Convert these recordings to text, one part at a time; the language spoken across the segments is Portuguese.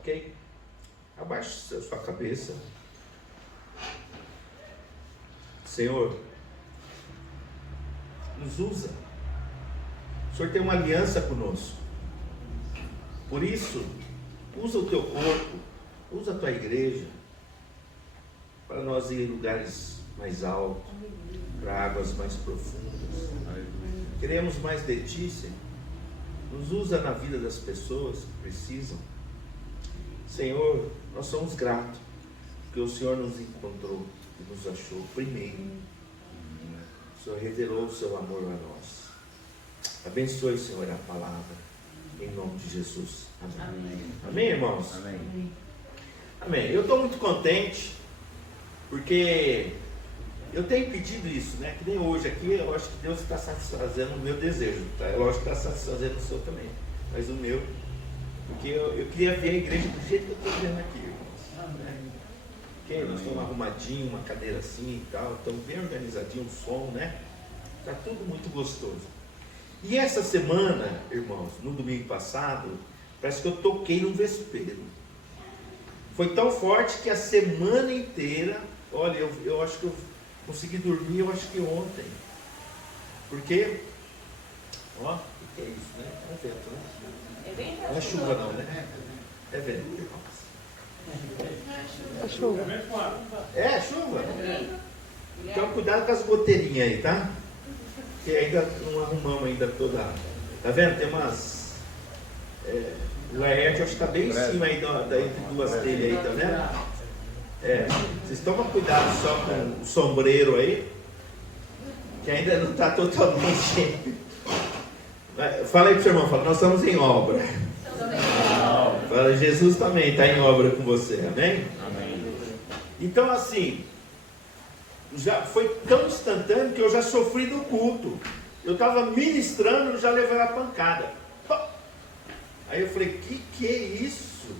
Ok? Abaixe a sua cabeça. Senhor, nos usa. O Senhor tem uma aliança conosco. Por isso, usa o teu corpo, usa a tua igreja, para nós ir em lugares mais altos, para águas mais profundas. Queremos mais de ti, Senhor. Nos usa na vida das pessoas que precisam. Senhor, nós somos gratos, porque o Senhor nos encontrou e nos achou primeiro. O Senhor revelou o seu amor a nós. Abençoe, Senhor, a palavra, em nome de Jesus. Amém. Amém, irmãos? Amém. Amém. Eu estou muito contente, porque eu tenho pedido isso, né? Que nem hoje aqui, eu acho que Deus está satisfazendo o meu desejo, tá? É lógico que está satisfazendo o seu também, mas o meu, porque eu queria ver a igreja do jeito que eu estou vendo aqui, irmãos. Né? Porque nós estamos arrumadinhos, uma cadeira assim e tal, estamos bem organizadinho, o som, né? Está tudo muito gostoso. E essa semana, irmãos, no domingo passado, parece que eu toquei num vespeiro. Foi tão forte que a semana inteira, olha, eu acho que eu consegui dormir, eu acho que ontem. Porque, ó, o que é isso, né? É um vento, né? Não é chuva não, né? É vento, irmãos. É chuva. É chuva? Então cuidado com as goteirinhas aí, tá? Que ainda não arrumamos ainda toda. Tá vendo? Tem umas. O Laerte acho que está bem em cima aí entre duas telhas aí, tá vendo? Vocês tomam cuidado só com o sombreiro aí, que ainda não está totalmente. Fala aí pro seu irmão, fala, nós estamos em obra. Fala, Jesus também está em obra com você, amém? Amém. Então assim, já foi tão instantâneo que eu já sofri no culto. Eu estava ministrando e já levei a pancada. Aí eu falei, que é isso?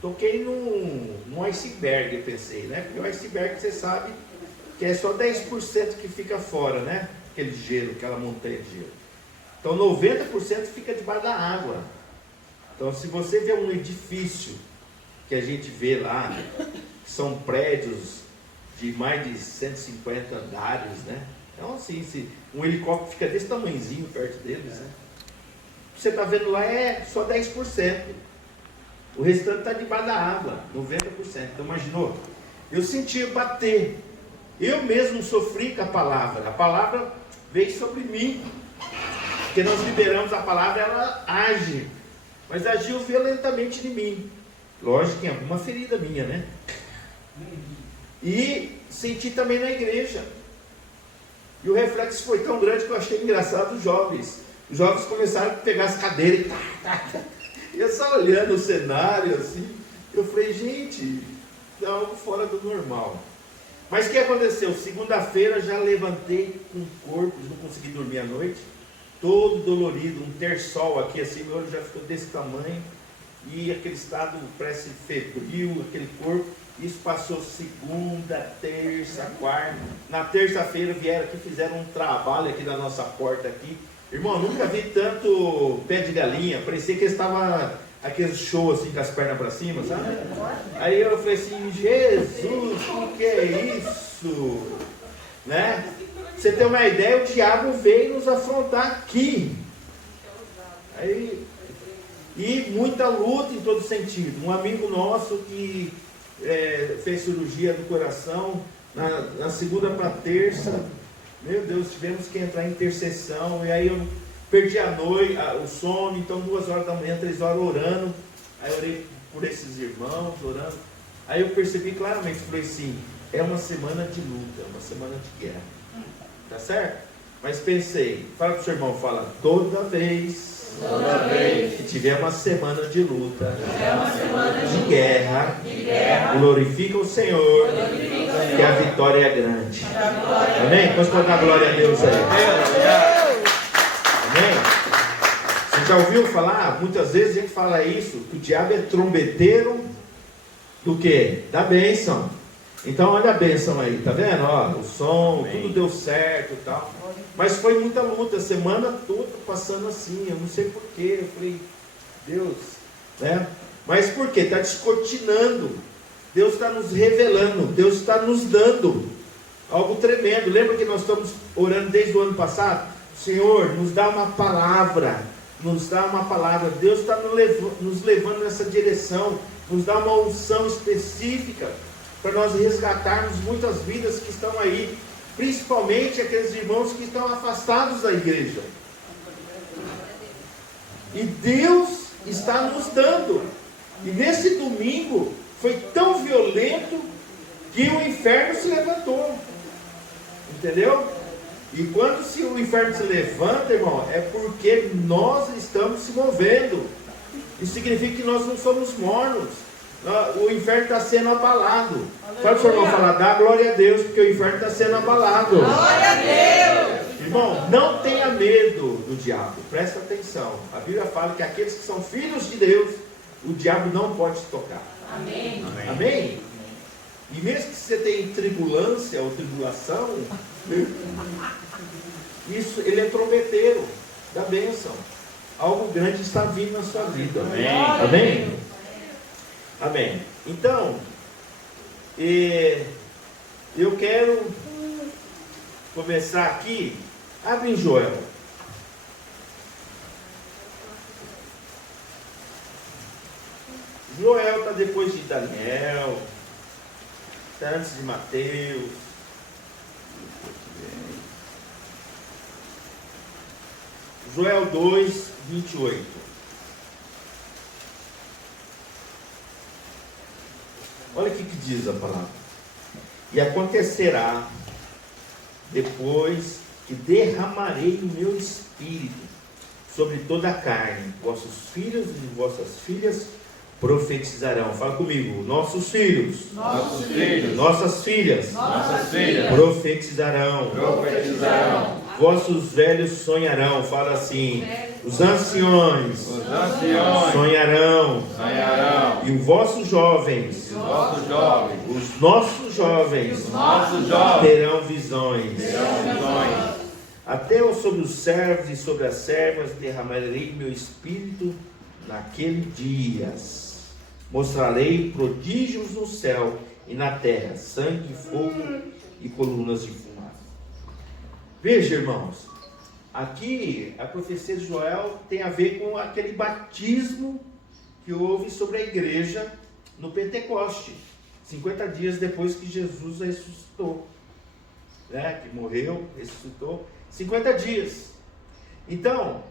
Toquei num iceberg, eu pensei, né? Porque o iceberg, você sabe, que é só 10% que fica fora, né? Aquele gelo, aquela montanha de gelo. Então 90% fica debaixo da água. Então se você vê um edifício que a gente vê lá, que são prédios de mais de 150 andares, né? Então assim, se um helicóptero fica desse tamanhozinho perto deles, né? Você está vendo lá é só 10%. O restante está debaixo da água, 90%. Então imaginou? Eu senti bater. Eu mesmo sofri com a palavra. A palavra veio sobre mim. Porque nós liberamos a palavra, ela age. Mas agiu violentamente em mim. Lógico que em alguma ferida minha, né? E senti também na igreja. E o reflexo foi tão grande que eu achei engraçado os jovens. Os jovens começaram a pegar as cadeiras e eu só olhando o cenário assim. Eu falei, gente, é algo fora do normal. Mas o que aconteceu? Segunda-feira já levantei com o corpo, não consegui dormir à noite, todo dolorido, um terçol aqui assim, meu olho já ficou desse tamanho, e aquele estado parece febril, aquele corpo. Isso passou segunda, terça, quarta. Na terça-feira vieram aqui, fizeram um trabalho aqui da nossa porta aqui. Irmão, nunca vi tanto pé de galinha, parecia que estava aquele show assim com as pernas para cima, sabe? Aí eu falei assim, Jesus, o que é isso? Né? Pra você ter uma ideia, o diabo veio nos afrontar aqui. Aí, e muita luta em todo sentido. Um amigo nosso que fez cirurgia do coração, na segunda para terça, meu Deus, tivemos que entrar em intercessão, e aí eu perdi a noite, o sono, então 2 horas da manhã, 3 horas orando, aí eu orei por esses irmãos, orando, aí eu percebi claramente, falei assim, é uma semana de luta, é uma semana de guerra, tá certo? Mas pensei, fala pro seu irmão, fala, toda vez que tiver uma semana de luta, de guerra, glorifica o Senhor, que a vitória é grande. Amém? Posso dar glória a Deus aí? Amém? Você já ouviu falar? Muitas vezes a gente fala isso, que o diabo é trombeteiro do quê? Da bênção. Então olha a bênção aí, tá vendo? Ó, o som, amém, tudo deu certo e tal. Mas foi muita luta, a semana toda passando assim, eu não sei porquê. Eu falei, Deus, né? Mas por quê? Está descortinando. Deus está nos revelando. Deus está nos dando algo tremendo. Lembra que nós estamos orando desde o ano passado? Senhor, nos dá uma palavra. Nos dá uma palavra. Deus está nos levando nessa direção. Nos dá uma unção específica para nós resgatarmos muitas vidas que estão aí. Principalmente aqueles irmãos que estão afastados da igreja. E Deus está nos dando. E nesse domingo foi tão violento que o inferno se levantou. Entendeu? E quando o inferno se levanta, irmão, é porque nós estamos se movendo. Isso significa que nós não somos mornos. O inferno está sendo abalado. Pode o seu irmão falar, dá glória a Deus, porque o inferno está sendo abalado. Glória a Deus! Irmão, não tenha medo do diabo. Presta atenção. A Bíblia fala que aqueles que são filhos de Deus, o diabo não pode te tocar. Amém. Amém? Amém? E mesmo que você tenha tribulância ou tribulação, isso, ele é trombeteiro da bênção. Algo grande está vindo na sua vida. Amém. Amém? Amém. Então, eu quero começar aqui. Abre em Joel. Joel está depois de Daniel, está antes de Mateus. Joel 2, 28. Olha o que diz a palavra. E acontecerá depois que derramarei o meu espírito sobre toda a carne. Vossos filhos e vossas filhas profetizarão. Fala comigo. Nossos filhos. Nossos filhos. Nossas filhas. Nossas filhas. Profetizarão. Profetizarão. Vossos velhos sonharão. Fala assim. Os anciões. Os anciões. Sonharão. Sonharão. E os vossos jovens. Os nossos jovens. Os nossos jovens. Os nossos jovens. Terão visões. Terão visões. Até sobre os servos e sobre as servas derramarei meu espírito naqueles dias. Mostrarei prodígios no céu e na terra, sangue, fogo e colunas de fumaça. Veja, irmãos, aqui a profecia de Joel tem a ver com aquele batismo que houve sobre a igreja no Pentecoste, 50 dias depois que Jesus ressuscitou, né? Que morreu, ressuscitou, 50 dias. Então,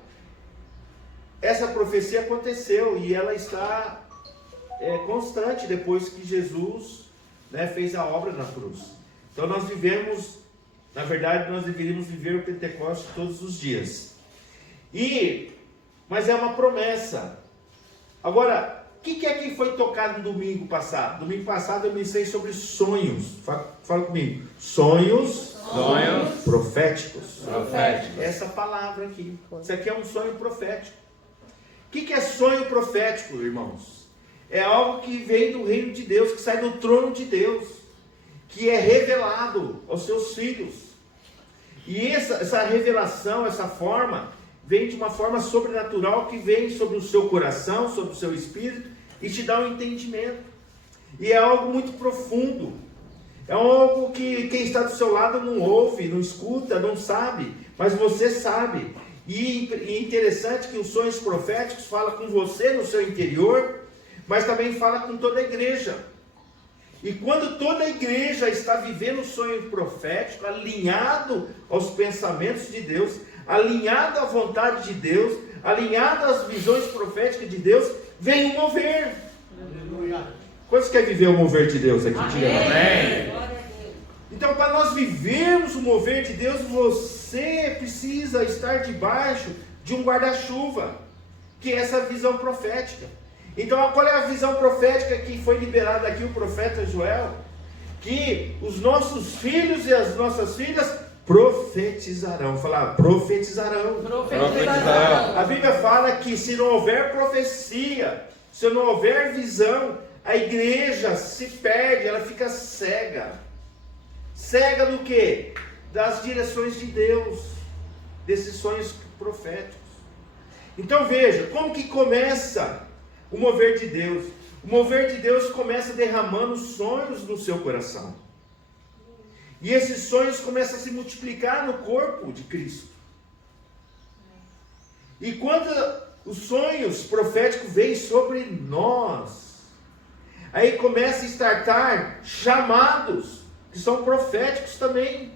essa profecia aconteceu e ela está constante depois que Jesus, né, fez a obra na cruz. Então nós vivemos, na verdade nós deveríamos viver o Pentecostes todos os dias. Mas é uma promessa. Agora, o que é que foi tocado no domingo passado? Domingo passado eu ministrei sobre sonhos. Fala comigo. Sonhos proféticos. Essa palavra aqui. Isso aqui é um sonho profético. O que é sonho profético, irmãos? É algo que vem do reino de Deus, que sai do trono de Deus, que é revelado aos seus filhos. E essa revelação, essa forma, vem de uma forma sobrenatural que vem sobre o seu coração, sobre o seu espírito e te dá um entendimento. E é algo muito profundo. É algo que quem está do seu lado não ouve, não escuta, não sabe, mas você sabe. E interessante que os sonhos proféticos falam com você no seu interior, mas também fala com toda a igreja. E quando toda a igreja está vivendo o sonho profético, alinhado aos pensamentos de Deus, alinhado à vontade de Deus, alinhado às visões proféticas de Deus, vem o mover. Aleluia. Quantos querem viver o mover de Deus aqui? Amém. Então, para nós vivermos o mover de Deus, você precisa estar debaixo de um guarda-chuva, que é essa visão profética. Então, qual é a visão profética que foi liberada aqui, o profeta Joel? Que os nossos filhos e as nossas filhas profetizarão. Falar, profetizarão. A Bíblia fala que se não houver profecia, se não houver visão, a igreja se perde, ela fica cega. Cega do quê? Das direções de Deus, desses sonhos proféticos. Então veja, como que começa O mover de Deus. O mover de Deus começa derramando sonhos no seu coração. E esses sonhos começam a se multiplicar no corpo de Cristo. E quando os sonhos proféticos vêm sobre nós, aí começa a startar chamados, que são proféticos também.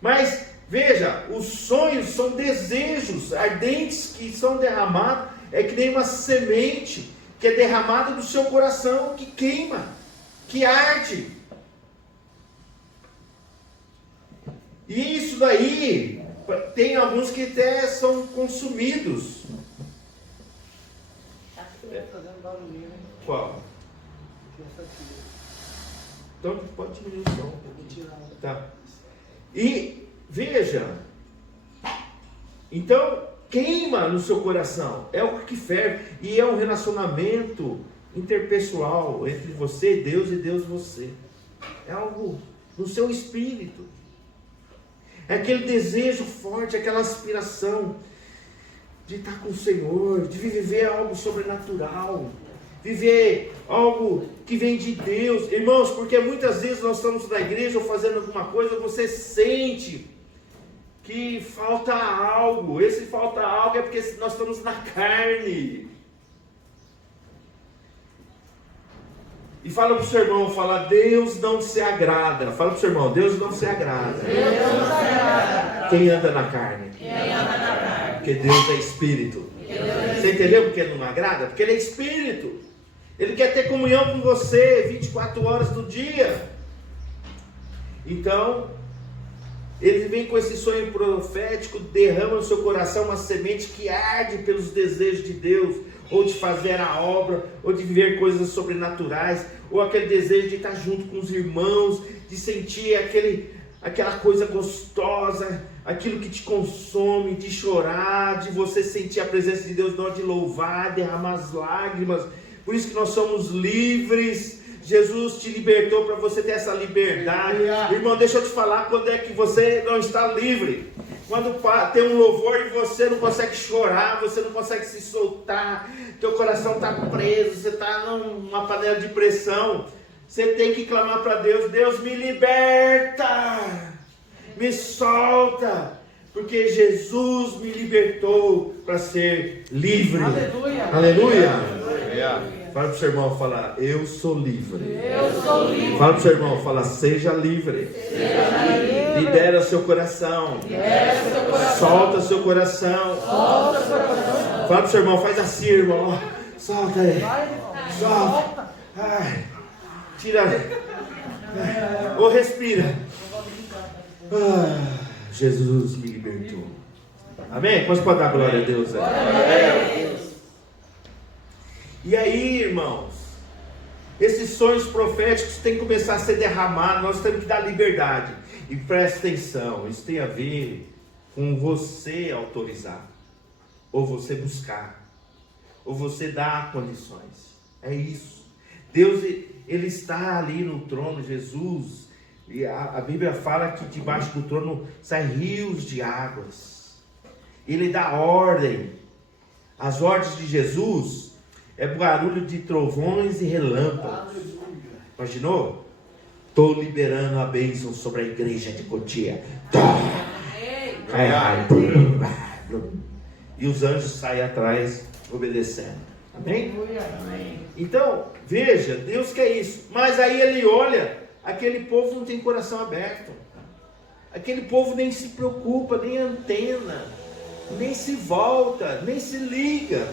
Mas, veja, os sonhos são desejos ardentes que são derramados, é que nem uma semente que é derramada no seu coração, que queima, que arde. E isso daí, tem alguns que até são consumidos. Qual? Então pode diminuir o som. Tá. E veja, então queima no seu coração, é o que ferve, e é um relacionamento interpessoal entre você e Deus e você. É algo no seu espírito. É aquele desejo forte, aquela aspiração de estar com o Senhor, de viver algo sobrenatural, viver algo que vem de Deus. Irmãos, porque muitas vezes nós estamos na igreja ou fazendo alguma coisa, você sente que falta algo. Esse falta algo é porque nós estamos na carne. E fala para o seu irmão, fala, Deus não se agrada. Fala para o seu irmão, Deus não se agrada. Deus não se agrada. Quem anda na carne? Quem anda na carne. Porque Deus é espírito. Você entendeu porque Ele não agrada? Porque Ele é espírito. Ele quer ter comunhão com você 24 horas do dia. Então, Ele vem com esse sonho profético, derrama no seu coração uma semente que arde pelos desejos de Deus, ou de fazer a obra, ou de viver coisas sobrenaturais, ou aquele desejo de estar junto com os irmãos, de sentir aquela coisa gostosa, aquilo que te consome, de chorar, de você sentir a presença de Deus na hora de louvar, derramar as lágrimas. Por isso que nós somos livres. Jesus te libertou para você ter essa liberdade. Irmão, deixa eu te falar quando é que você não está livre. Quando tem um louvor e você não consegue chorar, você não consegue se soltar, teu coração está preso, você está numa panela de pressão. Você tem que clamar para Deus, Deus me liberta, me solta, porque Jesus me libertou para ser livre. Aleluia. Aleluia. Aleluia. Fala para o seu irmão, fala, eu sou livre. Eu sou livre. Fala para o seu irmão, fala, seja livre. Seja livre. Libera seu coração. Libera seu coração. Solta seu coração. Solta seu coração. Fala pro seu irmão, faz assim, irmão. Solta aí. Solta. Ai. Tira. Ou respira. Ah, Jesus me libertou. Amém? Posso dar glória a Deus? Glória a Deus. E aí, irmãos, esses sonhos proféticos têm que começar a ser derramados. Nós temos que dar liberdade. E presta atenção, isso tem a ver com você autorizar, ou você buscar, ou você dar condições. É isso. Deus, Ele está ali no trono, Jesus, e a Bíblia fala que debaixo do trono saem rios de águas. Ele dá ordem. As ordens de Jesus é barulho de trovões e relâmpagos. Imaginou? Estou liberando a bênção sobre a igreja de Cotia. E os anjos saem atrás obedecendo. Amém? Então, veja, Deus quer isso. Mas aí Ele olha, aquele povo não tem coração aberto. Aquele povo nem se preocupa, nem antena, nem se volta, nem se liga.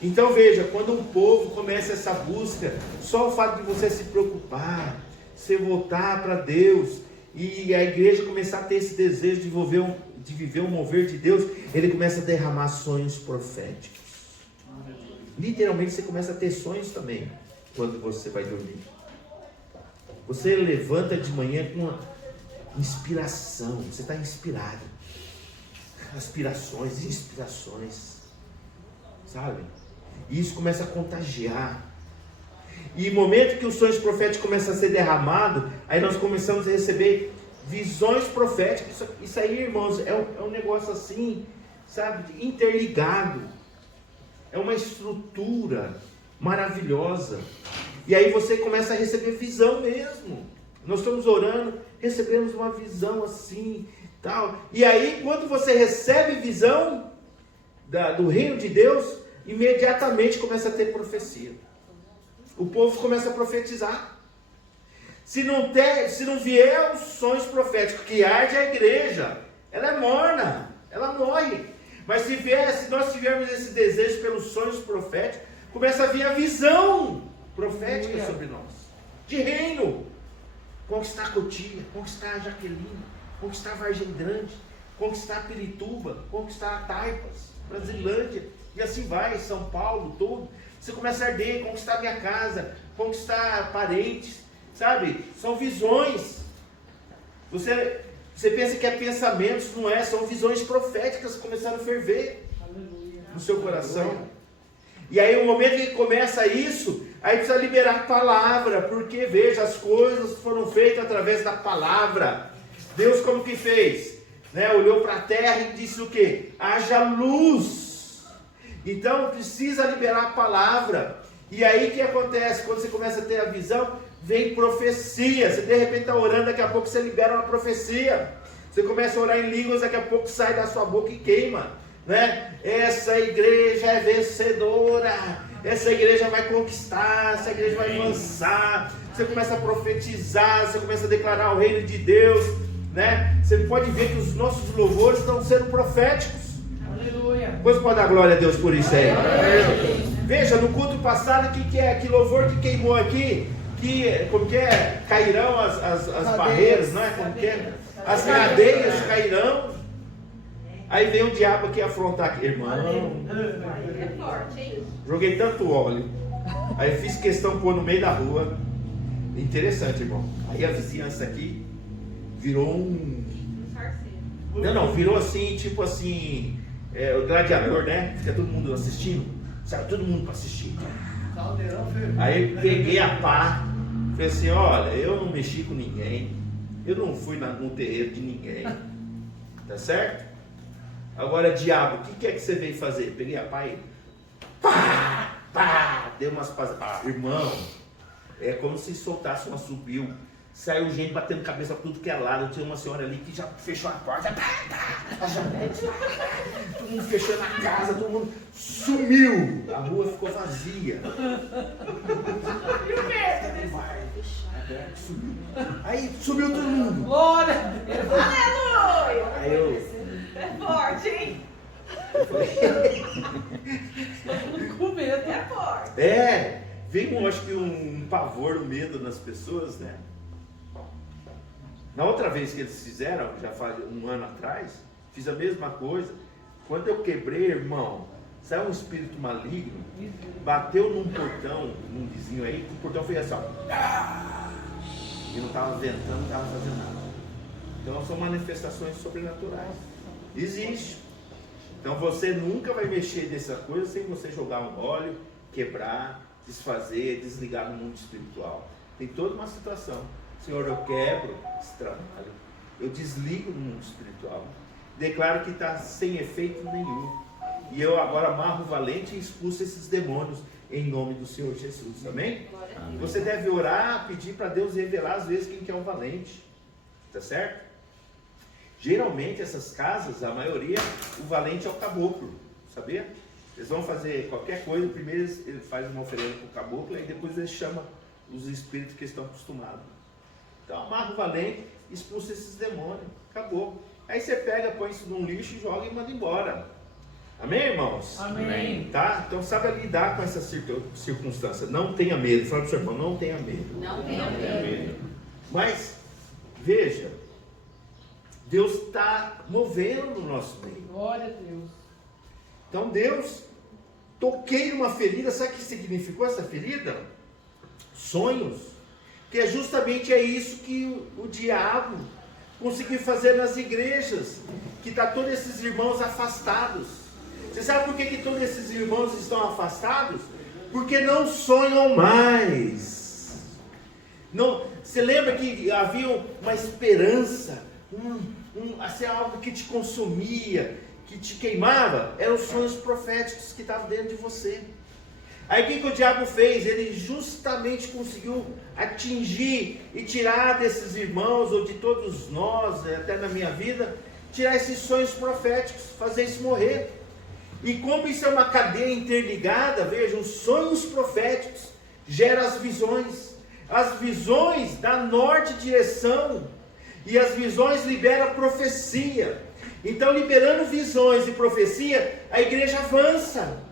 Então veja, quando um povo começa essa busca, só o fato de você se preocupar, você voltar para Deus, e a igreja começar a ter esse desejo de viver um mover de Deus, Ele começa a derramar sonhos proféticos. Literalmente você começa a ter sonhos também, quando você vai dormir. Você levanta de manhã com uma inspiração, você está inspirado. Aspirações, inspirações, sabe? E isso começa a contagiar. E no momento que os sonhos proféticos começam a ser derramados, aí nós começamos a receber visões proféticas. Isso aí, irmãos, é um negócio assim, sabe, interligado. é uma estrutura maravilhosa. E aí você começa a receber visão mesmo. Nós estamos orando, recebemos uma visão assim, tal. E aí quando você recebe visão do reino de Deus, imediatamente começa a ter profecia. O povo começa a profetizar. Se não vier os sonhos proféticos, que arde a igreja, ela é morna, ela morre. Mas se nós tivermos esse desejo pelos sonhos proféticos, começa a vir a visão profética sobre nós, de reino. Conquistar Cotia, conquistar Jaqueline, conquistar Vargem Grande, conquistar Pirituba, conquistar Taipas, Brasilândia, e assim vai, São Paulo, todo. Você começa a arder, conquistar minha casa, conquistar parentes, sabe? São visões. Você pensa que é pensamentos, não é? São visões proféticas que começaram a ferver no seu coração. E aí o momento que começa isso, aí precisa liberar a palavra, porque veja, as coisas foram feitas através da palavra. Deus como que fez? Né? Olhou para a terra e disse o quê? Haja luz. Então precisa liberar a palavra. E aí o que acontece? Quando você começa a ter a visão, vem profecia. Você de repente está orando, daqui a pouco você libera uma profecia. Você começa a orar em línguas, daqui a pouco sai da sua boca e queima, né? Essa igreja é vencedora, essa igreja vai conquistar, essa igreja vai avançar. Você começa a profetizar, você começa a declarar o reino de Deus, né? Você pode ver que os nossos louvores estão sendo proféticos. Aleluia. Pois pode dar glória a Deus por isso aí. Veja, no culto passado, que louvor que queimou aqui, como que é? Cairão as barreiras, não é? Como que é? As cadeias cairão. Aí vem o diabo aqui afrontar aqui, irmão. É forte, hein? Joguei tanto óleo. Aí fiz questão de pôr no meio da rua. Interessante, irmão. Aí a vizinhança aqui virou um. Não, virou assim, tipo assim. O gladiador, né? Fica todo mundo assistindo. Sabe, todo mundo para assistir. Aí peguei a pá. Falei assim: olha, eu não mexi com ninguém. Eu não fui no terreiro de ninguém. Tá certo? Agora, diabo, o que é que você veio fazer? Peguei a pá e pá, deu umas pasadas. Irmão, é como se soltasse um assobio. Saiu gente batendo cabeça por tudo que é lado. Tinha uma senhora ali que já fechou a porta. A janela. Todo mundo fechou na casa, todo mundo sumiu. A rua ficou vazia. E o medo Sumiu. Aí sumiu todo mundo. Glória! Aleluia! Aí eu. É forte, hein? Com medo. É forte. Veio, acho que um pavor, um medo nas pessoas, né? Na outra vez que eles fizeram, já faz um ano atrás, fiz a mesma coisa. Quando eu quebrei, irmão, saiu um espírito maligno, bateu num portão, num vizinho aí, que o portão fez assim, ó. E não estava ventando, não estava fazendo nada. Então são manifestações sobrenaturais. Existe. Então você nunca vai mexer nessa coisa sem você jogar um óleo, quebrar, desfazer, desligar no mundo espiritual. Tem toda uma situação. Senhor, eu quebro esse trabalho, eu desligo no mundo espiritual, declaro que está sem efeito nenhum, e eu agora amarro o valente e expulso esses demônios em nome do Senhor Jesus, amém? Amém. Você deve orar, pedir para Deus revelar às vezes quem que é o valente, tá certo? Geralmente essas casas, a maioria, o valente é o caboclo, sabia? Eles vão fazer qualquer coisa, primeiro eles fazem uma oferenda para o caboclo, e depois eles chamam os espíritos que estão acostumados. Então amarra o valente, expulsa esses demônios, acabou. Aí você pega, põe isso num lixo, joga e manda embora. Amém, irmãos? Amém. Tá? Então sabe lidar com essa circunstância. Não tenha medo. Fala para o seu irmão, não tenha medo. Não tenha medo. Mas, veja, Deus está movendo no nosso meio. Glória a Deus. Então Deus, toquei numa ferida, sabe o que significou essa ferida? Sonhos. Que é justamente isso que o diabo conseguiu fazer nas igrejas, que está todos esses irmãos afastados. Você sabe por que todos esses irmãos estão afastados? Porque não sonham mais. Não, você lembra que havia uma esperança, assim, algo que te consumia, que te queimava eram os sonhos proféticos que estavam dentro de você. Aí o que o diabo fez? Ele justamente conseguiu atingir e tirar desses irmãos, ou de todos nós, até na minha vida, tirar esses sonhos proféticos, fazer isso morrer. E como isso é uma cadeia interligada, veja, os sonhos proféticos geram as visões dão norte e direção, e as visões liberam profecia. Então, liberando visões e profecia, a igreja avança.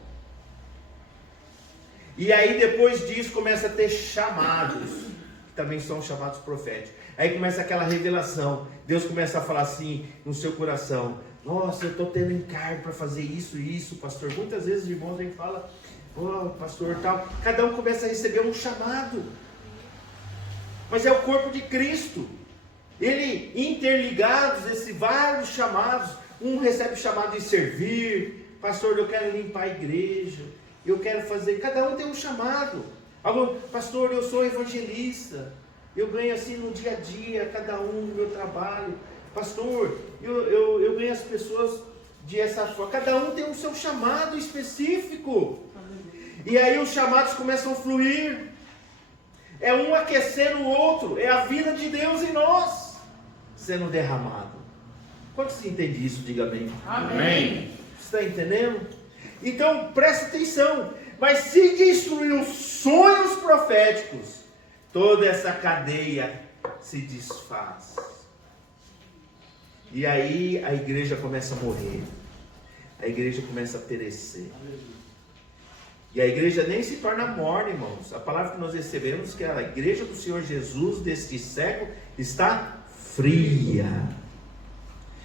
E aí depois disso começa a ter chamados, que também são chamados proféticos. Aí começa aquela revelação, Deus começa a falar assim no seu coração: nossa, eu estou tendo encargo para fazer isso, pastor. Muitas vezes os irmãos vêm e falam: oh, pastor, tal. Cada um começa a receber um chamado. Mas é o corpo de Cristo. Ele, interligados, esses vários chamados. Um recebe o chamado de servir. Pastor, eu quero limpar a igreja. Eu quero fazer. Cada um tem um chamado. Pastor, eu sou evangelista. Eu ganho assim no dia a dia, cada um no meu trabalho. Pastor, eu ganho as pessoas de essa forma. Cada um tem o seu chamado específico. E aí os chamados começam a fluir. É um aquecendo o outro. É a vida de Deus em nós sendo derramado. Quantos entendem isso? Diga amém. Amém. Você está entendendo? Então preste atenção. Mas se destruir os sonhos proféticos, toda essa cadeia se desfaz. E aí a igreja começa a morrer. A igreja começa a perecer. E a igreja nem se torna morna, irmãos. A palavra que nós recebemos, que a igreja do Senhor Jesus deste século está fria.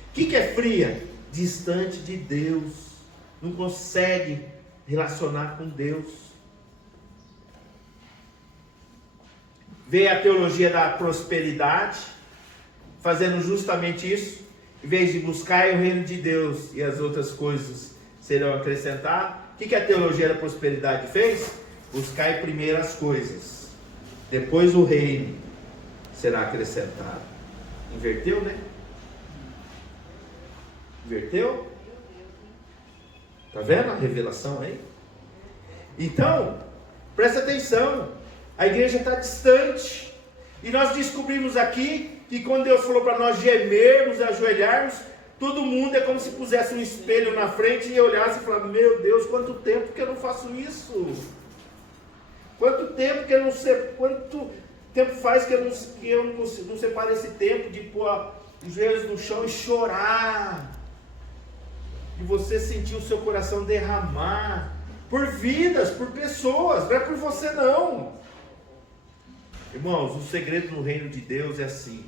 O que é fria? Distante de Deus. Não consegue relacionar com Deus. Veio a teologia da prosperidade, fazendo justamente isso. Em vez de buscar o reino de Deus e as outras coisas serão acrescentadas, o que a teologia da prosperidade fez? Buscar primeiro as coisas, depois o reino será acrescentado. Inverteu, né? Inverteu? Está vendo a revelação aí? Então, presta atenção. A igreja está distante. E nós descobrimos aqui que quando Deus falou para nós gemermos, ajoelharmos, todo mundo é como se pusesse um espelho na frente e olhasse e falasse: meu Deus, quanto tempo que eu não faço isso? Quanto tempo que eu não sei, quanto tempo faz que eu não separo esse tempo de pôr os joelhos no chão e chorar. E você sentir o seu coração derramar por vidas, por pessoas, não é por você não. Irmãos, o segredo no reino de Deus é assim: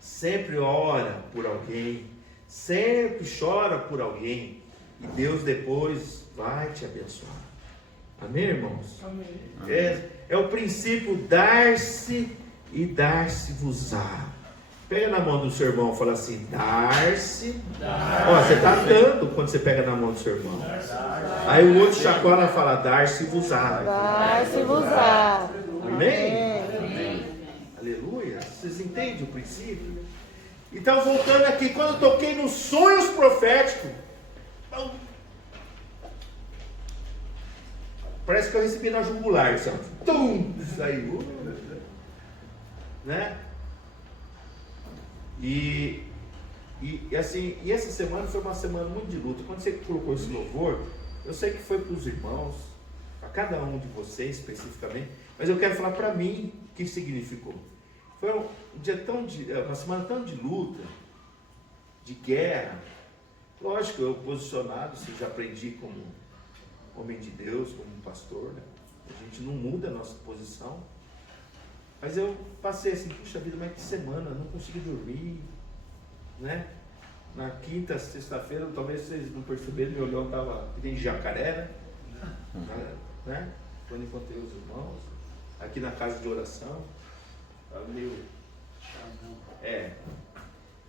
sempre ora por alguém, sempre chora por alguém, e Deus depois vai te abençoar. Amém, irmãos? Amém. É o princípio dar-se e dar-se-vos-á. Pega na mão do seu irmão e fala assim: dar-se. Ó, você está dando quando você pega na mão do seu irmão. Aí o outro chacoalha e fala: dar-se-vos-á. Dar-se-vos-á. Amém? Aleluia. Vocês entendem o princípio? Então, voltando aqui, quando eu toquei nos sonhos proféticos, parece que eu recebi na jugular, sabe? Tum! Saiu. Né? E assim, e essa semana foi uma semana muito de luta. Quando você colocou esse louvor, eu sei que foi para os irmãos, para cada um de vocês especificamente, mas eu quero falar para mim o que significou. Foi um dia uma semana tão de luta, de guerra. Lógico, eu posicionado, isso eu já aprendi como homem de Deus, como pastor, né? A gente não muda a nossa posição. Mas eu passei assim: puxa vida, mas que semana, não consegui dormir, né? Na quinta, sexta-feira, talvez vocês não perceberam, meu olhão estava em jacaré, né? Quando encontrei os irmãos, aqui na casa de oração, estava meio...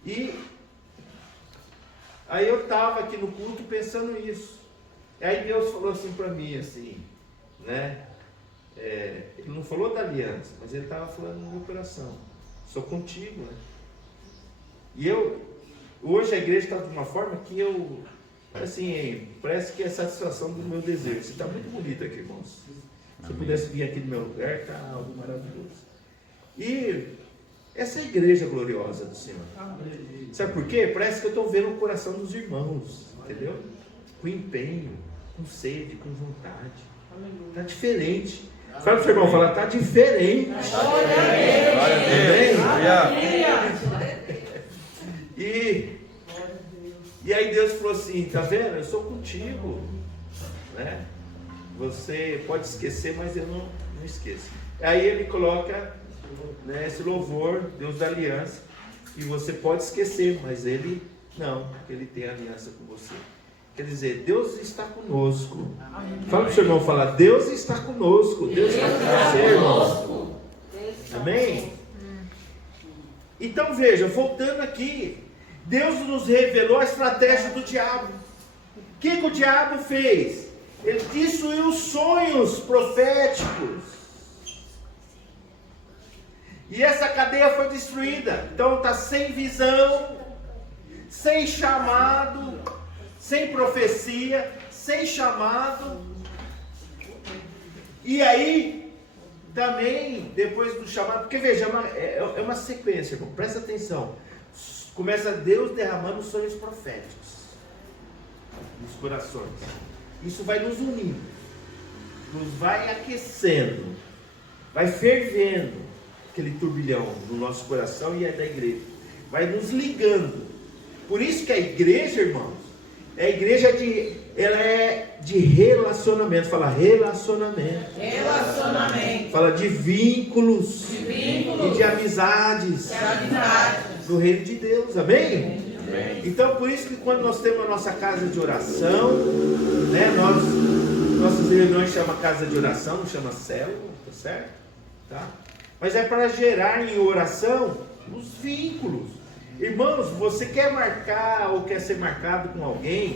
E aí eu estava aqui no culto pensando isso. E aí Deus falou assim para mim, assim, né? Ele não falou da aliança, mas ele estava falando no meu coração: sou contigo, né? E hoje a igreja está de uma forma que eu Assim, parece que é a satisfação do meu desejo. Você está muito bonito aqui, irmãos. Se eu pudesse vir aqui no meu lugar, está algo maravilhoso. E essa é a igreja gloriosa do Senhor. Sabe por quê? Parece que eu estou vendo o coração dos irmãos, entendeu? Com empenho, com sede, com vontade. Está diferente. Fala para o seu irmão, fala, está diferente. Glória a Deus. E aí Deus falou assim, tá vendo? Eu sou contigo, né? Você pode esquecer, mas eu não esqueço. Aí ele coloca, né, esse louvor, Deus da aliança, e você pode esquecer, mas ele não, porque ele tem aliança com você. Quer dizer, Deus está conosco. Fala para o seu irmão, fala, Deus está conosco. Deus está com você, irmão. Amém? Então veja, voltando aqui, Deus nos revelou a estratégia do diabo. O que o diabo fez? Ele destruiu os sonhos proféticos. E essa cadeia foi destruída. Então está sem visão, sem chamado, sem profecia, sem chamado. E aí, também, depois do chamado, porque veja, é uma sequência, irmão, presta atenção. Começa Deus derramando sonhos proféticos nos corações. Isso vai nos unindo, nos vai aquecendo, vai fervendo aquele turbilhão no nosso coração e é da igreja. Vai nos ligando. Por isso que a igreja, irmãos, a igreja ela é de relacionamento. Fala relacionamento. Relacionamento. Fala de vínculos. E de amizades. No reino de Deus. Amém? Amém. Então, por isso que quando nós temos a nossa casa de oração, né, nossas reuniões chamam casa de oração, não chama célula, tá certo? Tá? Mas é para gerar em oração os vínculos. Irmãos, você quer marcar ou quer ser marcado com alguém,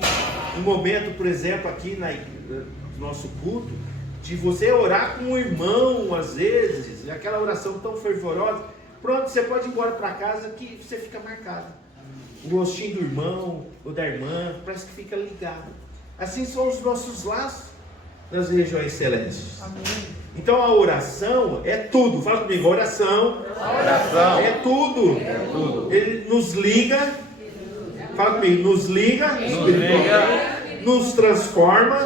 um momento, por exemplo, aqui no nosso culto, de você orar com um irmão, às vezes, aquela oração tão fervorosa, pronto, você pode ir embora para casa que você fica marcado. O rostinho do irmão ou da irmã, parece que fica ligado. Assim são os nossos laços nas regiões celestes. Amém. Então a oração é tudo. Fala comigo, oração é tudo. Ele nos liga. Fala comigo, nos liga. Nos transforma.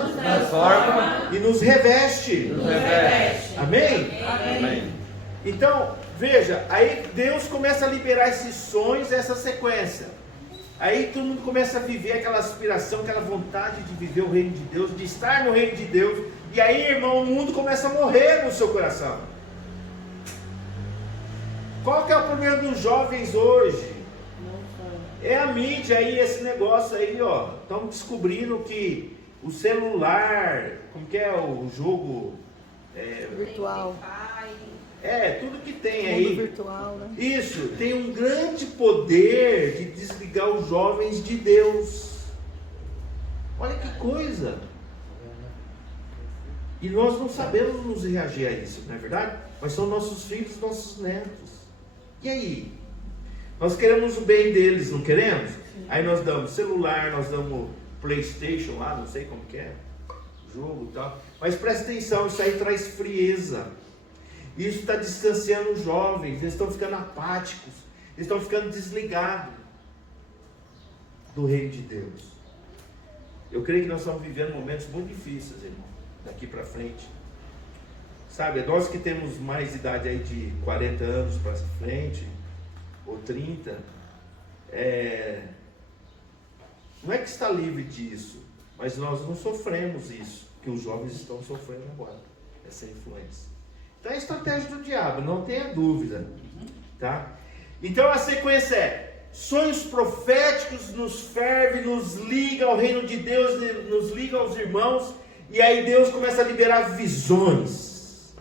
E nos reveste. Amém? Então, veja, aí Deus começa a liberar esses sonhos, essa sequência. Aí todo mundo começa a viver aquela aspiração, aquela vontade de viver o reino de Deus, de estar no reino de Deus. E aí, irmão, o mundo começa a morrer no seu coração. Qual que é o problema dos jovens hoje? É a mídia aí, esse negócio aí, ó. Estão descobrindo que o celular, como que é o jogo? Virtual. Tudo que tem Mundo aí. virtual, né? Isso, tem um grande poder de desligar os jovens de Deus. Olha que coisa. E nós não sabemos nos reagir a isso, não é verdade? Mas são nossos filhos, nossos netos. E aí? Nós queremos o bem deles, não queremos? Aí nós damos celular, nós damos PlayStation lá, não sei como que é, jogo e tal. Mas presta atenção, isso aí traz frieza. Isso está distanciando os jovens, eles estão ficando apáticos, eles estão ficando desligados do reino de Deus. Eu creio que nós estamos vivendo momentos muito difíceis, irmão, daqui para frente. Sabe, nós que temos mais idade aí de 40 anos para frente, ou 30, não é que está livre disso, mas nós não sofremos isso, que os jovens estão sofrendo agora, essa influência. Então é a estratégia do diabo, não tenha dúvida, tá? Então a sequência é: sonhos proféticos nos ferve, nos liga ao reino de Deus, nos liga aos irmãos, e aí Deus começa a liberar visões.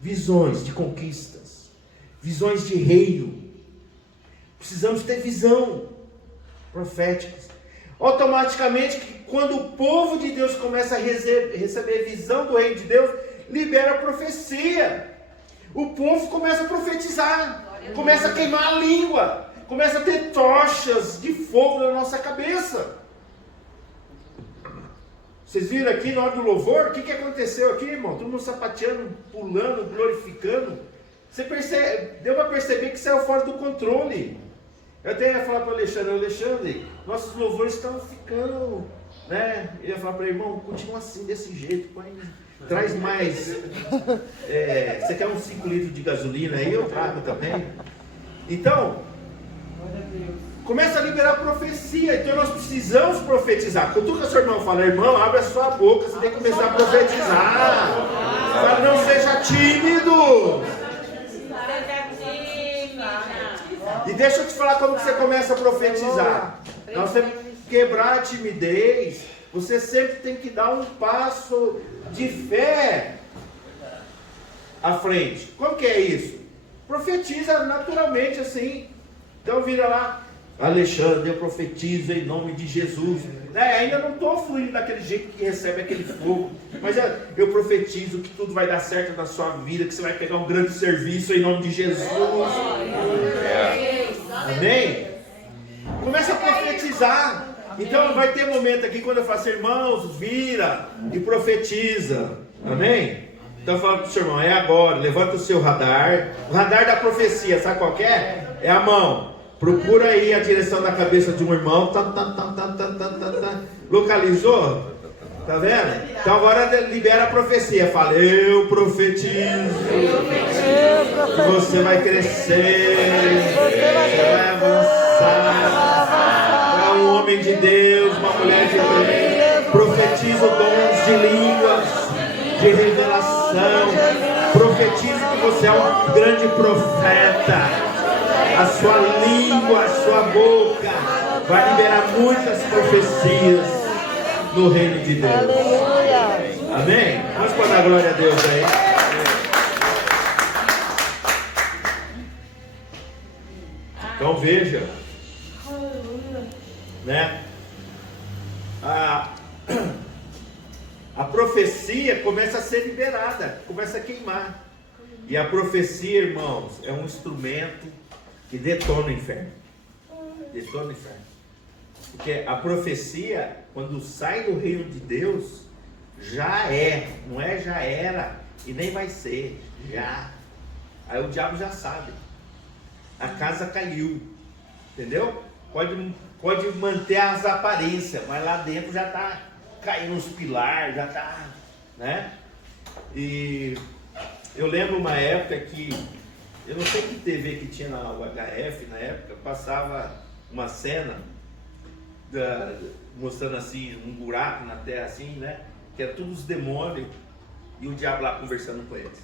Visões de conquistas, visões de reino. Precisamos ter visão proféticas. Automaticamente, quando o povo de Deus começa a receber visão do reino de Deus, libera a profecia. O povo começa a profetizar, começa a queimar a língua, começa a ter tochas de fogo na nossa cabeça. Vocês viram aqui na hora do louvor? O que aconteceu aqui, irmão? Todo mundo sapateando, pulando, glorificando. Você percebe, deu para perceber que saiu fora do controle. Eu até ia falar para o Alexandre, nossos louvores estão ficando, né? Eu ia falar para ele, irmão, continua assim, desse jeito, traz mais. Você quer uns 5 litros de gasolina aí? Eu trago também. Então, começa a liberar profecia. Então nós precisamos profetizar. Quando o seu irmão fala, irmão, abre a sua boca, você tem que começar a profetizar. Fala, não seja tímido. E deixa eu te falar como que você começa a profetizar. Nós temos que quebrar a timidez. Você sempre tem que dar um passo de fé à frente. Como que é isso? Profetiza naturalmente assim. Então vira lá, Alexandre, eu profetizo em nome de Jesus. Ainda não estou fluindo daquele jeito que recebe aquele fogo, mas eu profetizo que tudo vai dar certo na sua vida, que você vai pegar um grande serviço em nome de Jesus. Amém? Começa a profetizar. Então vai ter momento aqui quando eu faço, irmãos, vira e profetiza. Amém? Então fala para o seu irmão, é agora, levanta o seu radar. O radar da profecia, sabe qual que é? É a mão. Procura aí a direção da cabeça de um irmão. Localizou? Tá vendo? Então agora libera a profecia. Fala, eu profetizo. Que você vai crescer. Você vai avançar. É um homem de Deus, uma mulher de Deus. Profetizo dons de línguas, de revelação. Profetizo que você é um grande profeta. A sua língua, a sua boca vai liberar muitas profecias no reino de Deus. Aleluia. Amém? Vamos para dar glória a Deus aí. Então veja, né? A profecia começa a ser liberada, começa a queimar. E a profecia, irmãos, é um instrumento que detona o inferno. Detona o inferno. Porque a profecia, quando sai do reino de Deus, já é. Não é já era e nem vai ser. Já. Aí o diabo já sabe. A casa caiu. Entendeu? Pode manter as aparências, mas lá dentro já está caindo os pilares, já está, né? E eu lembro uma época que eu não sei que TV que tinha na UHF na época, passava uma cena mostrando assim, um buraco na terra assim, né? Que era todos os demônios e o diabo lá conversando com eles.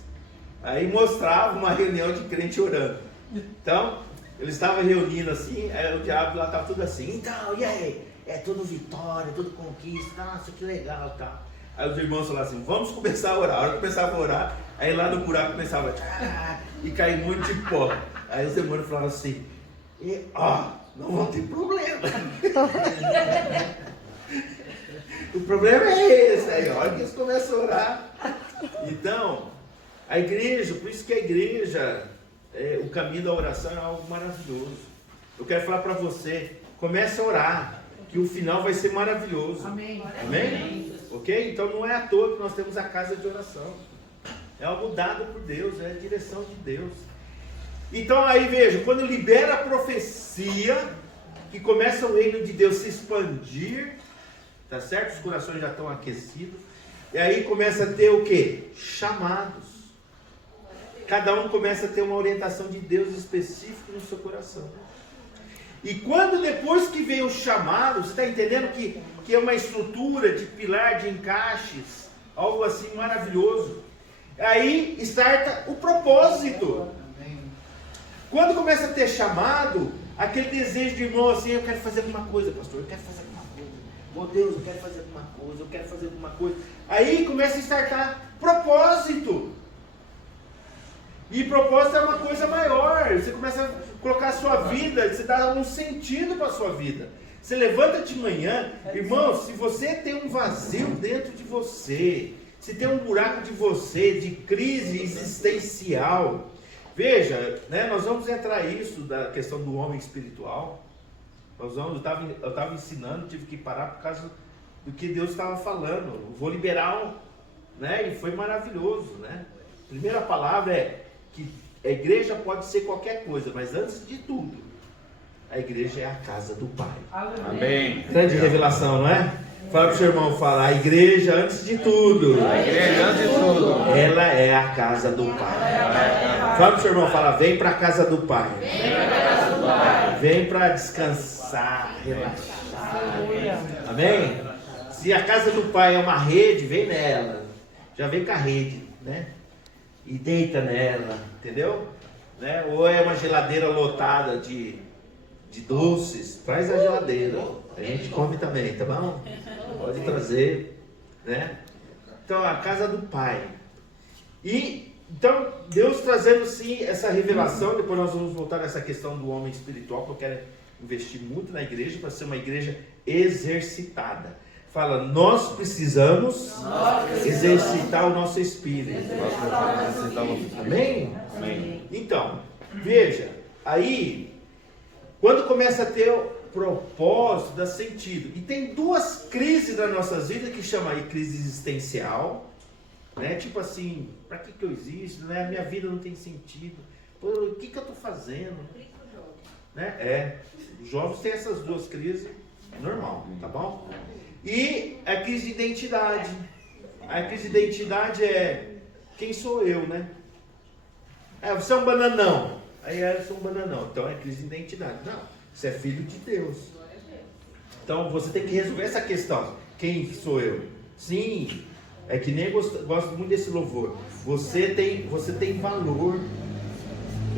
Aí mostrava uma reunião de crente orando. Então, eles estavam reunindo assim, aí o diabo lá estava tudo assim, então, e aí? É tudo vitória, tudo conquista, nossa, que legal e tal. Aí os irmãos falaram assim, vamos começar a orar. A hora que começava a orar, aí lá no buraco começava e cair muito de pó. Aí os demônios falavam assim, não vão ter problema. O problema é esse. Aí a hora que eles começam a orar. Então, a igreja, por isso que a igreja, o caminho da oração é algo maravilhoso. Eu quero falar para você, comece a orar, que o final vai ser maravilhoso. Amém. Amém? Ok? Então não é à toa que nós temos a casa de oração. É algo dado por Deus, é a direção de Deus. Então aí veja, quando libera a profecia, que começa o reino de Deus se expandir, tá certo? Os corações já estão aquecidos. E aí começa a ter o quê? Chamados. Cada um começa a ter uma orientação de Deus específica no seu coração. E quando depois que vem o chamado, você está entendendo que é uma estrutura de pilar, de encaixes, algo assim maravilhoso. Aí starta o propósito. Quando começa a ter chamado, aquele desejo de irmão assim, eu quero fazer alguma coisa, pastor, eu quero fazer alguma coisa. Meu Deus, eu quero fazer alguma coisa, eu quero fazer alguma coisa. Aí começa a startar propósito. E propósito é uma coisa maior. Você começa a colocar a sua vida, você dá um sentido para a sua vida. Você levanta de manhã, irmão, se você tem um vazio dentro de você, se tem um buraco de você, de crise existencial, veja, né, nós vamos entrar isso da questão do homem espiritual. Eu estava ensinando, tive que parar por causa do que Deus estava falando. Vou liberar, né? E foi maravilhoso, né? A primeira palavra é que a igreja pode ser qualquer coisa, mas antes de tudo, a igreja é a casa do Pai. Amém. Grande revelação, não é? Fala para o seu irmão, fala, a igreja antes de tudo. A igreja, antes de tudo, Ela é a casa do Pai. Fala para o seu irmão, fala, vem para a casa do Pai. Vem para descansar, relaxar. Amém? Se a casa do Pai é uma rede, vem nela. Já vem com a rede, né? E deita nela, entendeu? Né? Ou é uma geladeira lotada de doces, traz a geladeira. A gente come também, tá bom? Pode trazer, né? Então, a casa do Pai. E, então, Deus trazendo sim essa revelação. Depois nós vamos voltar nessa questão do homem espiritual, porque eu quero investir muito na igreja para ser uma igreja exercitada. Fala, nós precisamos exercitar o nosso espírito. Amém? Amém. Então, veja, aí, quando começa a ter o propósito, dá sentido. E tem duas crises nas nossas vidas que chama aí crise existencial, né? Tipo assim, para que eu existo? Né? A minha vida não tem sentido. Pô, o que eu estou fazendo? Né? Os jovens têm essas duas crises, normal, tá bom? E a crise de identidade. A crise de identidade é quem sou eu, né? Você é um bananão. Aí eu sou um bananão. Então é crise de identidade. Não, você é filho de Deus. Então você tem que resolver essa questão. Quem sou eu? Sim, é que nem eu gosto muito desse louvor. Você tem valor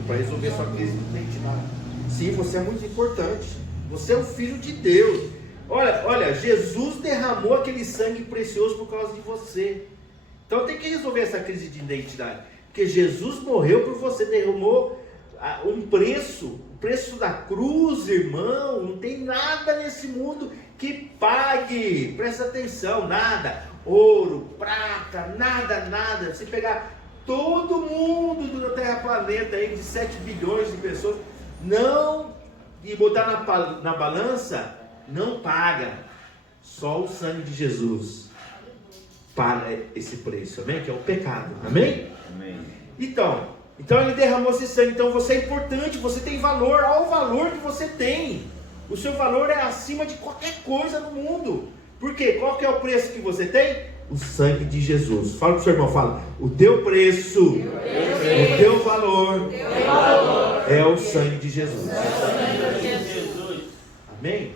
para resolver sua crise de identidade. Sim, você é muito importante. Você é o filho de Deus. Olha, Jesus derramou aquele sangue precioso por causa de você. Então tem que resolver essa crise de identidade. Porque Jesus morreu por você, derramou um preço, o preço da cruz, irmão. Não tem nada nesse mundo que pague. Presta atenção, nada. Ouro, prata, nada. Se pegar todo mundo do Terra Planeta aí, de 7 bilhões de pessoas, e botar na balança, não paga. Só o sangue de Jesus paga esse preço, amém? Que é o pecado, amém? Amém. Então ele derramou esse sangue. Então você é importante, você tem valor. Olha o valor que você tem. O seu valor é acima de qualquer coisa no mundo. Por quê? Qual que é o preço que você tem? O sangue de Jesus. Fala para o seu irmão, fala, o teu preço, o teu valor é o sangue de Jesus. Amém?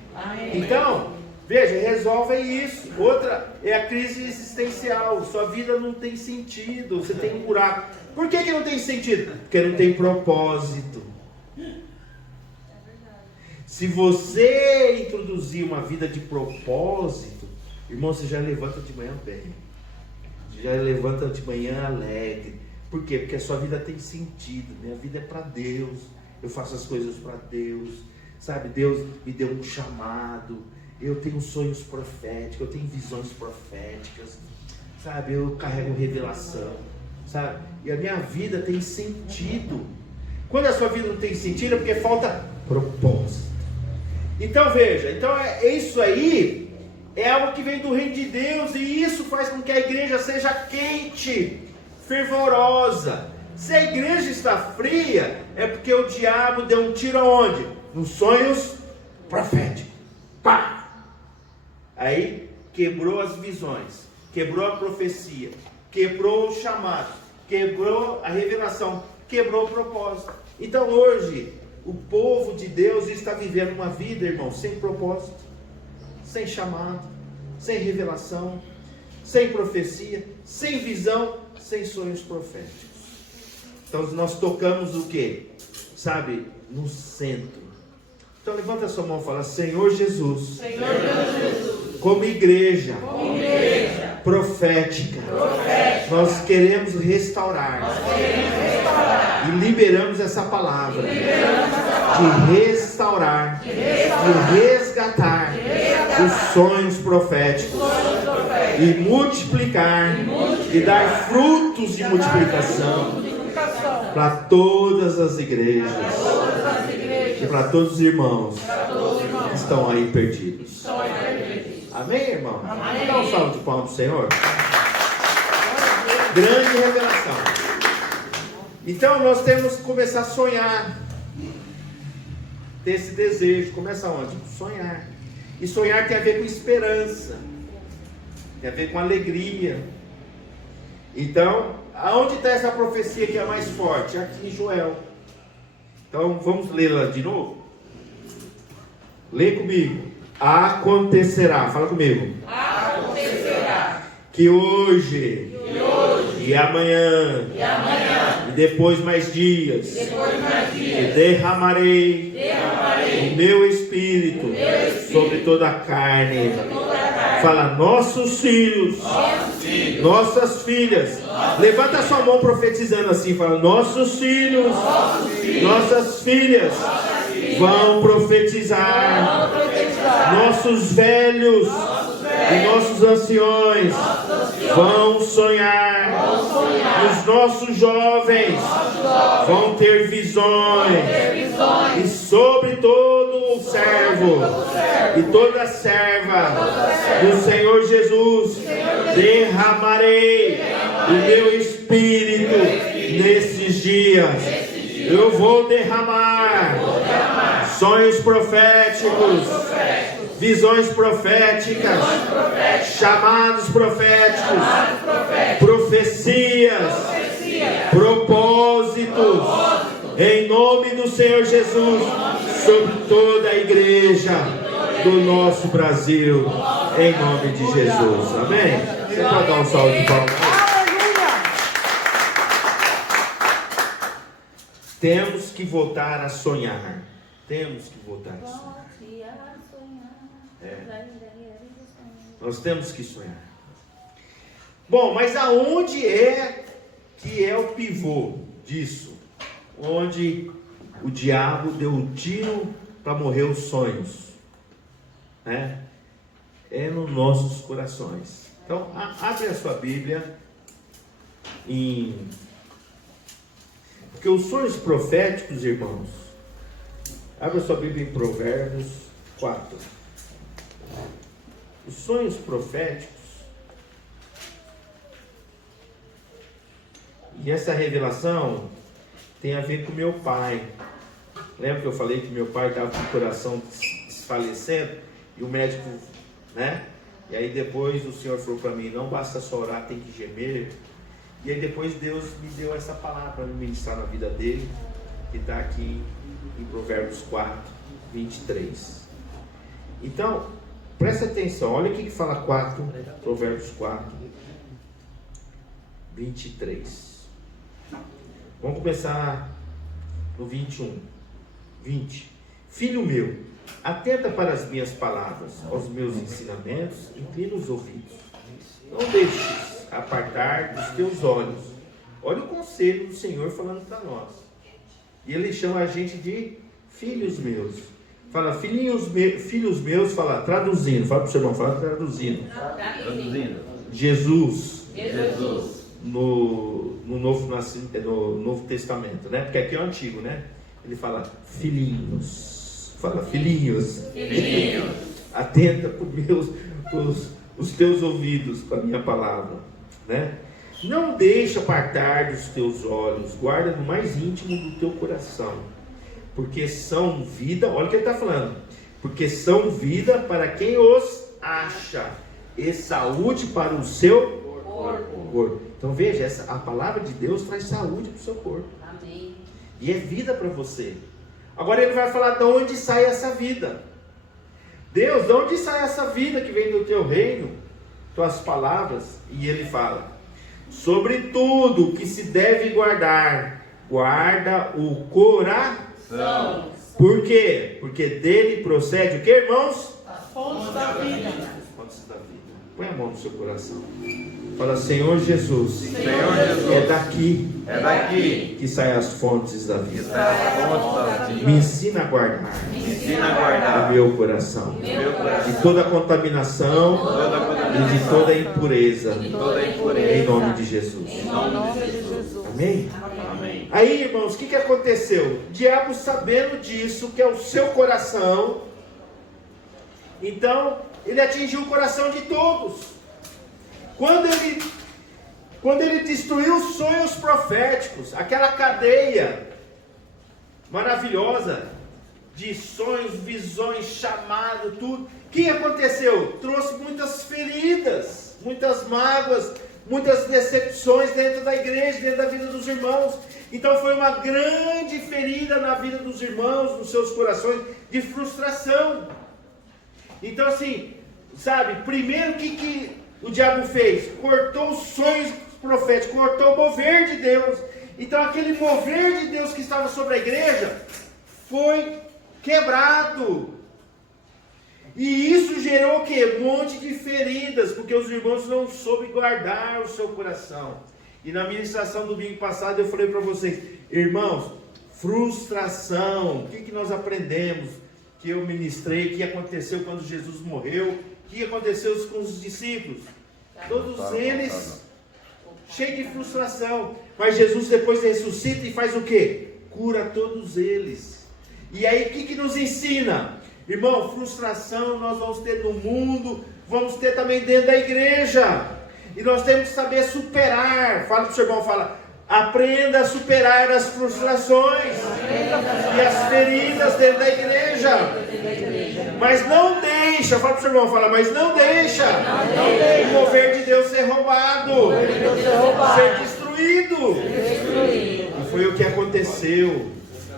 Então, veja, resolve isso. Outra é a crise existencial. Sua vida não tem sentido, você tem um buraco. Por que não tem sentido? Porque não tem propósito. Se você introduzir uma vida de propósito, irmão, você já levanta de manhã bem. Você já levanta de manhã alegre. Por quê? Porque a sua vida tem sentido. Minha vida é para Deus. Eu faço as coisas para Deus. Sabe, Deus me deu um chamado. Eu tenho sonhos proféticos. Eu tenho visões proféticas. Sabe, eu carrego revelação. Sabe, e a minha vida tem sentido. Quando a sua vida não tem sentido é porque falta propósito. Então veja, isso aí é algo que vem do reino de Deus, e isso faz com que a igreja seja quente, fervorosa. Se a igreja está fria, é porque o diabo deu um tiro aonde? Nos sonhos proféticos. Pá! Aí quebrou as visões, quebrou a profecia, quebrou o chamado, quebrou a revelação, quebrou o propósito. Então hoje o povo de Deus está vivendo uma vida, irmão, sem propósito, sem chamado, sem revelação, sem profecia, sem visão, sem sonhos proféticos. Então nós tocamos o quê? Sabe, no centro. Então levanta a sua mão e fala, Senhor Jesus, como igreja, profética, nós queremos restaurar, e liberamos essa palavra de restaurar, de resgatar os sonhos proféticos e multiplicar e dar frutos de multiplicação para todas as igrejas e para todos os irmãos que estão aí perdidos. Amém, irmão? Amém. Dá um salve de palmas do Senhor. Grande revelação. Então nós temos que começar a sonhar. Ter esse desejo. Começa onde? Sonhar. E sonhar tem a ver com esperança. Tem a ver com alegria. Então, aonde está essa profecia que é mais forte? Aqui em Joel. Então, vamos lê-la de novo? Lê comigo. Acontecerá. Fala comigo. Acontecerá. Que hoje e amanhã e depois mais dias e derramarei o meu espírito sobre toda a carne. Fala, nossos filhos, nossas filhas. Levanta a sua mão profetizando assim. Fala, nossos filhos, nossas filhas vão profetizar. Nossos velhos e nossos anciões vão sonhar. Os nossos jovens vão ter visões. E sobre todo o servo e toda a serva do Senhor Jesus derramarei o meu espírito nesses dias. Eu vou derramar sonhos proféticos, visões proféticas, chamados proféticos, profecias, propósitos, em nome do Senhor Jesus, sobre toda a igreja do nosso Brasil, em nome de Jesus. Amém? Você pode dar um salve de palmas? Temos que voltar a sonhar. Temos que voltar a sonhar. Nós temos que sonhar. Bom, mas aonde é que é o pivô disso? Onde o diabo deu um tiro para morrer os sonhos, né? É nos nossos corações. Então, abre a sua Bíblia porque os sonhos proféticos, irmãos, abre a sua Bíblia em Provérbios 4. Os sonhos proféticos, e essa revelação tem a ver com meu pai. Lembra que eu falei que meu pai estava com o coração desfalecendo? E o médico, né? E aí depois o Senhor falou para mim, não basta só orar, tem que gemer. E aí depois Deus me deu essa palavra para me ministrar na vida dele, que está aqui em Provérbios 4, 23. Então, presta atenção, olha o que fala Provérbios 4, 23. Vamos começar no 21. 20. Filho meu, atenta para as minhas palavras, aos meus ensinamentos, inclina os ouvidos. Não deixes apartar dos teus olhos. Olha o conselho do Senhor falando para nós. E Ele chama a gente de filhos meus. Fala, filhos meus, fala, traduzindo. Fala para o seu irmão, fala traduzindo. Jesus. No Novo Testamento, né? Porque aqui é o Antigo, né? Ele fala, filhinhos. Fala, filhinhos. Atenta para os teus ouvidos com a minha palavra, né? Não deixa apartar dos teus olhos, guarda no mais íntimo do teu coração, porque são vida, olha o que ele está falando, porque são vida para quem os acha, e saúde para o seu corpo. Então veja, a palavra de Deus traz saúde para o seu corpo. Amém. E é vida para você. Agora ele vai falar de onde sai essa vida. Deus, de onde sai essa vida que vem do teu reino? Tuas palavras. E ele fala, sobre tudo que se deve guardar, guarda o coração. Por quê? Porque dele procede o que, irmãos? As fontes da vida. Fontes da vida. Põe a mão no seu coração. Fala, Senhor Jesus, é daqui que saem as fontes da vida. Me ensina a guardar o meu coração de toda contaminação e de toda impureza, em nome de Jesus. Amém? Aí, irmãos, o que aconteceu? O diabo, sabendo disso, que é o seu coração, então ele atingiu o coração de todos. Quando ele destruiu os sonhos proféticos, aquela cadeia maravilhosa de sonhos, visões, chamado, tudo, o que aconteceu? Trouxe muitas feridas, muitas mágoas, muitas decepções dentro da igreja, dentro da vida dos irmãos. Então foi uma grande ferida na vida dos irmãos, nos seus corações, de frustração. Então assim, sabe, primeiro o que o diabo fez? Cortou os sonhos proféticos, cortou o mover de Deus. Então aquele mover de Deus que estava sobre a igreja foi quebrado. E isso gerou o quê? Um monte de feridas, porque os irmãos não soube guardar o seu coração. E na ministração do domingo passado eu falei para vocês, irmãos, frustração, o que nós aprendemos? Que eu ministrei, que aconteceu quando Jesus morreu, o que aconteceu com os discípulos? Todos eles cheios de frustração. Mas Jesus depois ressuscita e faz o quê? Cura todos eles. E aí o que nos ensina? Irmão, frustração nós vamos ter no mundo, vamos ter também dentro da igreja. E nós temos que saber superar. Fala para o seu irmão, fala, aprenda a superar as frustrações e as feridas dentro da igreja. Mas não deixa, fala para o seu irmão, fala, mas não deixa o mover de Deus ser roubado, ser destruído. E foi o que aconteceu.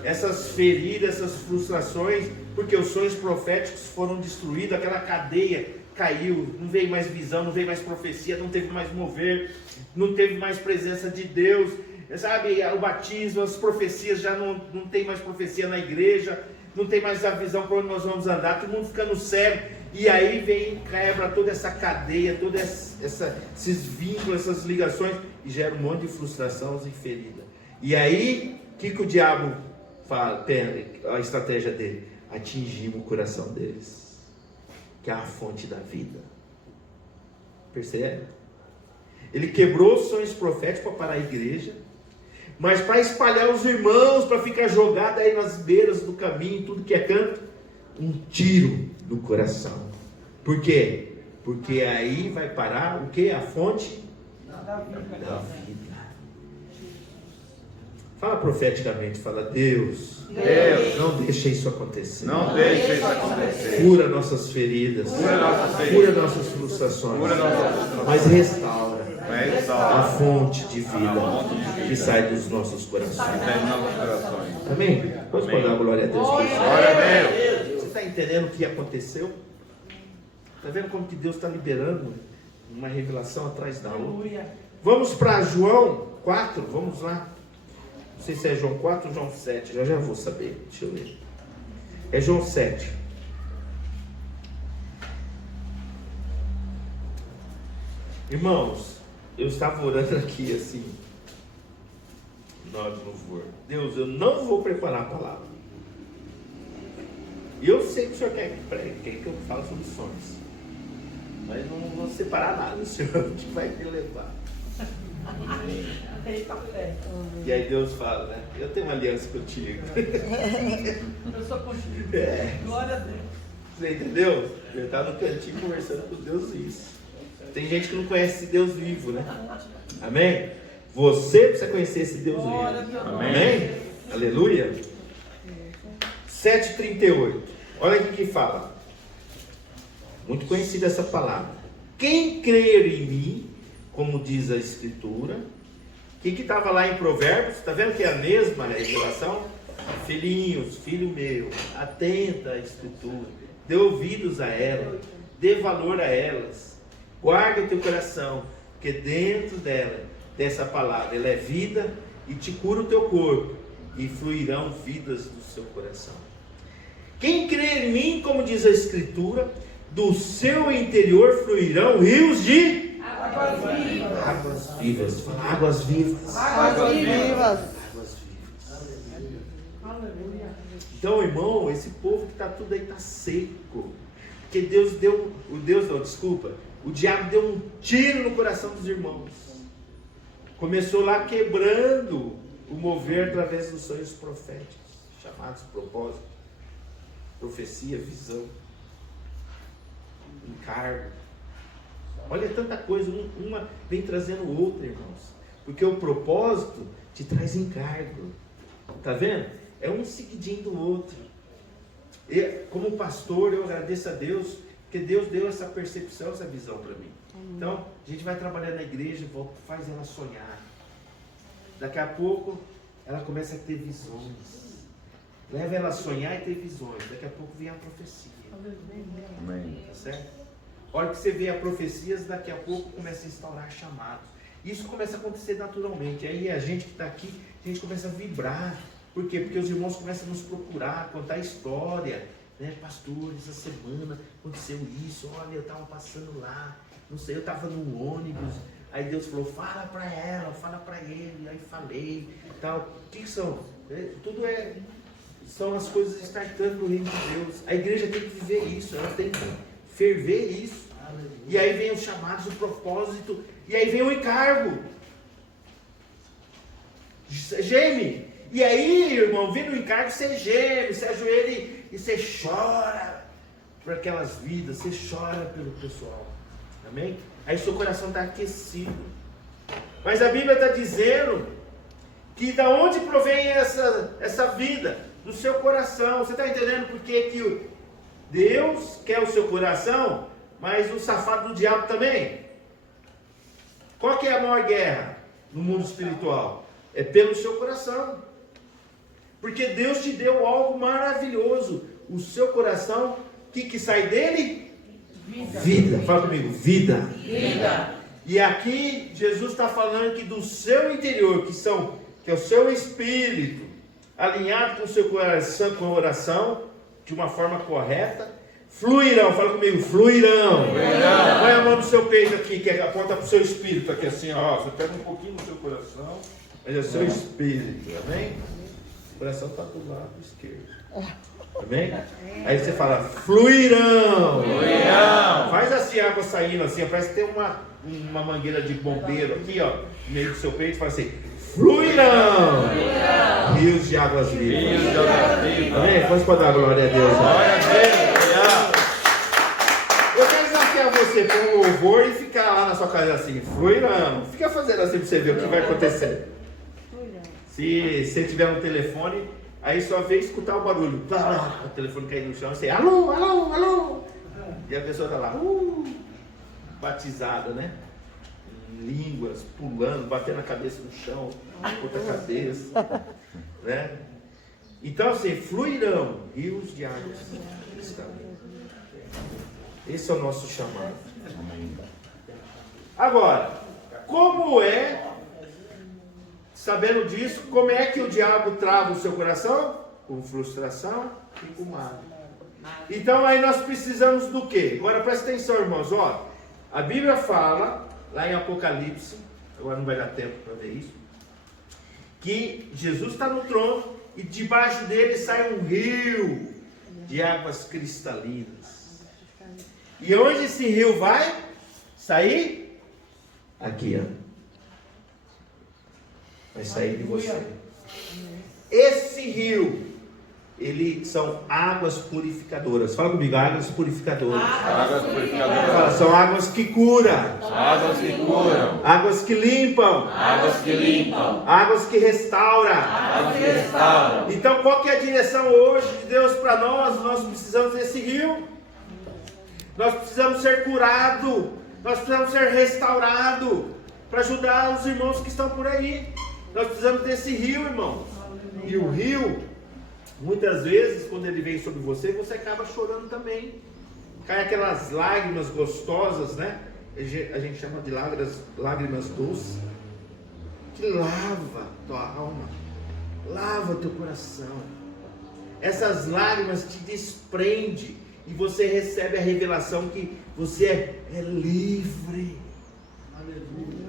Essas feridas, essas frustrações, porque os sonhos proféticos foram destruídos, aquela cadeia caiu, não veio mais visão, não veio mais profecia, não teve mais mover, não teve mais presença de Deus, sabe, o batismo, as profecias, já não tem mais profecia na igreja, não tem mais a visão para onde nós vamos andar, todo mundo ficando cego, e aí vem, quebra toda essa cadeia, todos esses vínculos, essas ligações, e gera um monte de frustração e ferida. E aí, o que o diabo fala, a estratégia dele? Atingimos o coração deles, que é a fonte da vida. Percebe? Ele quebrou os sonhos proféticos para parar a igreja, mas para espalhar os irmãos, para ficar jogado aí nas beiras do caminho, tudo que é canto, um tiro no coração. Por quê? Porque aí vai parar o que? A fonte da vida. Fala profeticamente, fala, Deus, não deixa isso acontecer. Não deixa isso acontecer. Cura nossas feridas, cura nossas frustrações, mas restaura a fonte de vida que sai dos nossos corações. Amém? Pode dar glória a Deus. Glória a Deus. Você está entendendo o que aconteceu? Está vendo como que Deus está liberando uma revelação atrás da outra? Vamos para João 4, vamos lá. Não sei se é João 4 ou João 7, já vou saber, deixa eu ler. É João 7. Irmãos, eu estava orando aqui assim, na hora do louvor. Deus, eu não vou preparar a palavra. E eu sei que o Senhor quer que pregue, quer que eu fale sobre sonhos. Mas não vou separar nada, o Senhor que vai me levar. E aí Deus fala, né? Eu tenho uma aliança contigo. Eu sou contigo. Glória a Deus. Você entendeu? Eu estava no cantinho conversando com Deus isso. Tem gente que não conhece esse Deus vivo, né? Amém? Você precisa conhecer esse Deus vivo. Amém? Aleluia. 7,38. Olha o que fala. Muito conhecida essa palavra. Quem crer em mim, como diz a Escritura. O que estava lá em Provérbios? Está vendo que é a mesma revelação? Filhinhos, filho meu, atenta à Escritura, dê ouvidos a ela, dê valor a elas, guarda o teu coração, porque dentro dela, dessa palavra, ela é vida e te cura o teu corpo, e fluirão vidas do seu coração. Quem crê em mim, como diz a Escritura, do seu interior fluirão rios de águas vivas. Águas vivas. Fala, águas vivas. Águas vivas. Águas vivas. Então, irmão, esse povo que está tudo aí está seco. Porque o diabo deu um tiro no coração dos irmãos. Começou lá quebrando o mover através dos sonhos proféticos, chamados propósito, profecia, visão. encargo. Olha tanta coisa, uma vem trazendo outra, irmãos. Porque o propósito te traz encargo. Está vendo? É um seguidinho do outro. E, como pastor, eu agradeço a Deus, porque Deus deu essa percepção, essa visão para mim. Então, a gente vai trabalhar na igreja, faz ela sonhar. Daqui a pouco, ela começa a ter visões. Leva ela a sonhar e ter visões. Daqui a pouco vem a profecia. Amém. Tá certo? A hora que você vê a profecias, daqui a pouco começa a instaurar chamados. Isso começa a acontecer naturalmente. Aí a gente que está aqui, a gente começa a vibrar. Por quê? Porque os irmãos começam a nos procurar, contar história. Né? Pastor, essa semana aconteceu isso. Olha, eu estava passando lá. Não sei, eu estava no ônibus. Aí Deus falou, fala para ela, fala para ele. Aí falei. Tal. O que são? Tudo são as coisas startando no reino de Deus. A igreja tem que viver isso. Ela tem que ferver isso. E aí vem os chamados, o propósito. E aí vem o encargo. Geme. E aí, irmão, vindo o encargo, você geme, você ajoelha e você chora por aquelas vidas, você chora pelo pessoal. Amém? Aí seu coração está aquecido. Mas a Bíblia está dizendo que da onde provém essa vida? Do seu coração. Você está entendendo por que Deus quer o seu coração, mas o safado do diabo também? Qual que é a maior guerra no mundo espiritual? É pelo seu coração. Porque Deus te deu algo maravilhoso. O seu coração, o que sai dele? Vida. Fala comigo, vida. Vida. E aqui Jesus está falando que do seu interior, que é o seu espírito, alinhado com o seu coração, de uma forma correta, fluirão. Fala comigo, fluirão. Põe a mão no seu peito aqui, que aponta para o seu espírito aqui assim, ó. Você pega um pouquinho no seu coração, mas é o seu espírito, amém? O coração está do lado esquerdo. Amém? Aí você fala, fluirão. Fluirão. Faz assim a água saindo assim, parece que tem uma mangueira de bombeiro aqui, ó, no meio do seu peito, fala assim, fluirão. Rios de águas vivas. Rios de águas vivas. Amém? Pode dar glória a Deus. Glória a Deus. Eu quero desafiar você para um louvor e ficar lá na sua casa assim, fluirão. Fica fazendo assim para você ver o que vai acontecer. Se você tiver no telefone, aí só vê escutar o barulho. O telefone cair no chão e você, alô, alô, alô. E a pessoa está lá, batizada, né? Em línguas, pulando, batendo a cabeça no chão, outra cabeça, né? Então assim, fluirão rios de águas. Esse é o nosso chamado. Agora, como é, sabendo disso, como é que o diabo trava o seu coração? Com frustração e com mágoa. Então aí nós precisamos do quê? Agora presta atenção, irmãos, ó. A Bíblia fala, lá em Apocalipse, agora não vai dar tempo para ver isso, que Jesus está no trono e debaixo dele sai um rio de águas cristalinas. E onde esse rio vai sair? Aqui, ó. Vai sair de você. Esse rio, são águas purificadoras. Fala comigo, águas purificadoras. Águas purificadoras. Fala, são águas que curam. Águas que curam. Águas que limpam. Águas que limpam. Águas que restauram. Águas que restauram. Então qual que é a direção hoje de Deus para nós? Nós precisamos desse rio. Nós precisamos ser curados. Nós precisamos ser restaurados. Para ajudar os irmãos que estão por aí. Nós precisamos desse rio, irmãos. E o rio, muitas vezes, quando ele vem sobre você, você acaba chorando também. Cai aquelas lágrimas gostosas, né? A gente chama de lágrimas doces. Que lava tua alma. Lava teu coração. Essas lágrimas te desprendem. E você recebe a revelação que você é livre. Aleluia.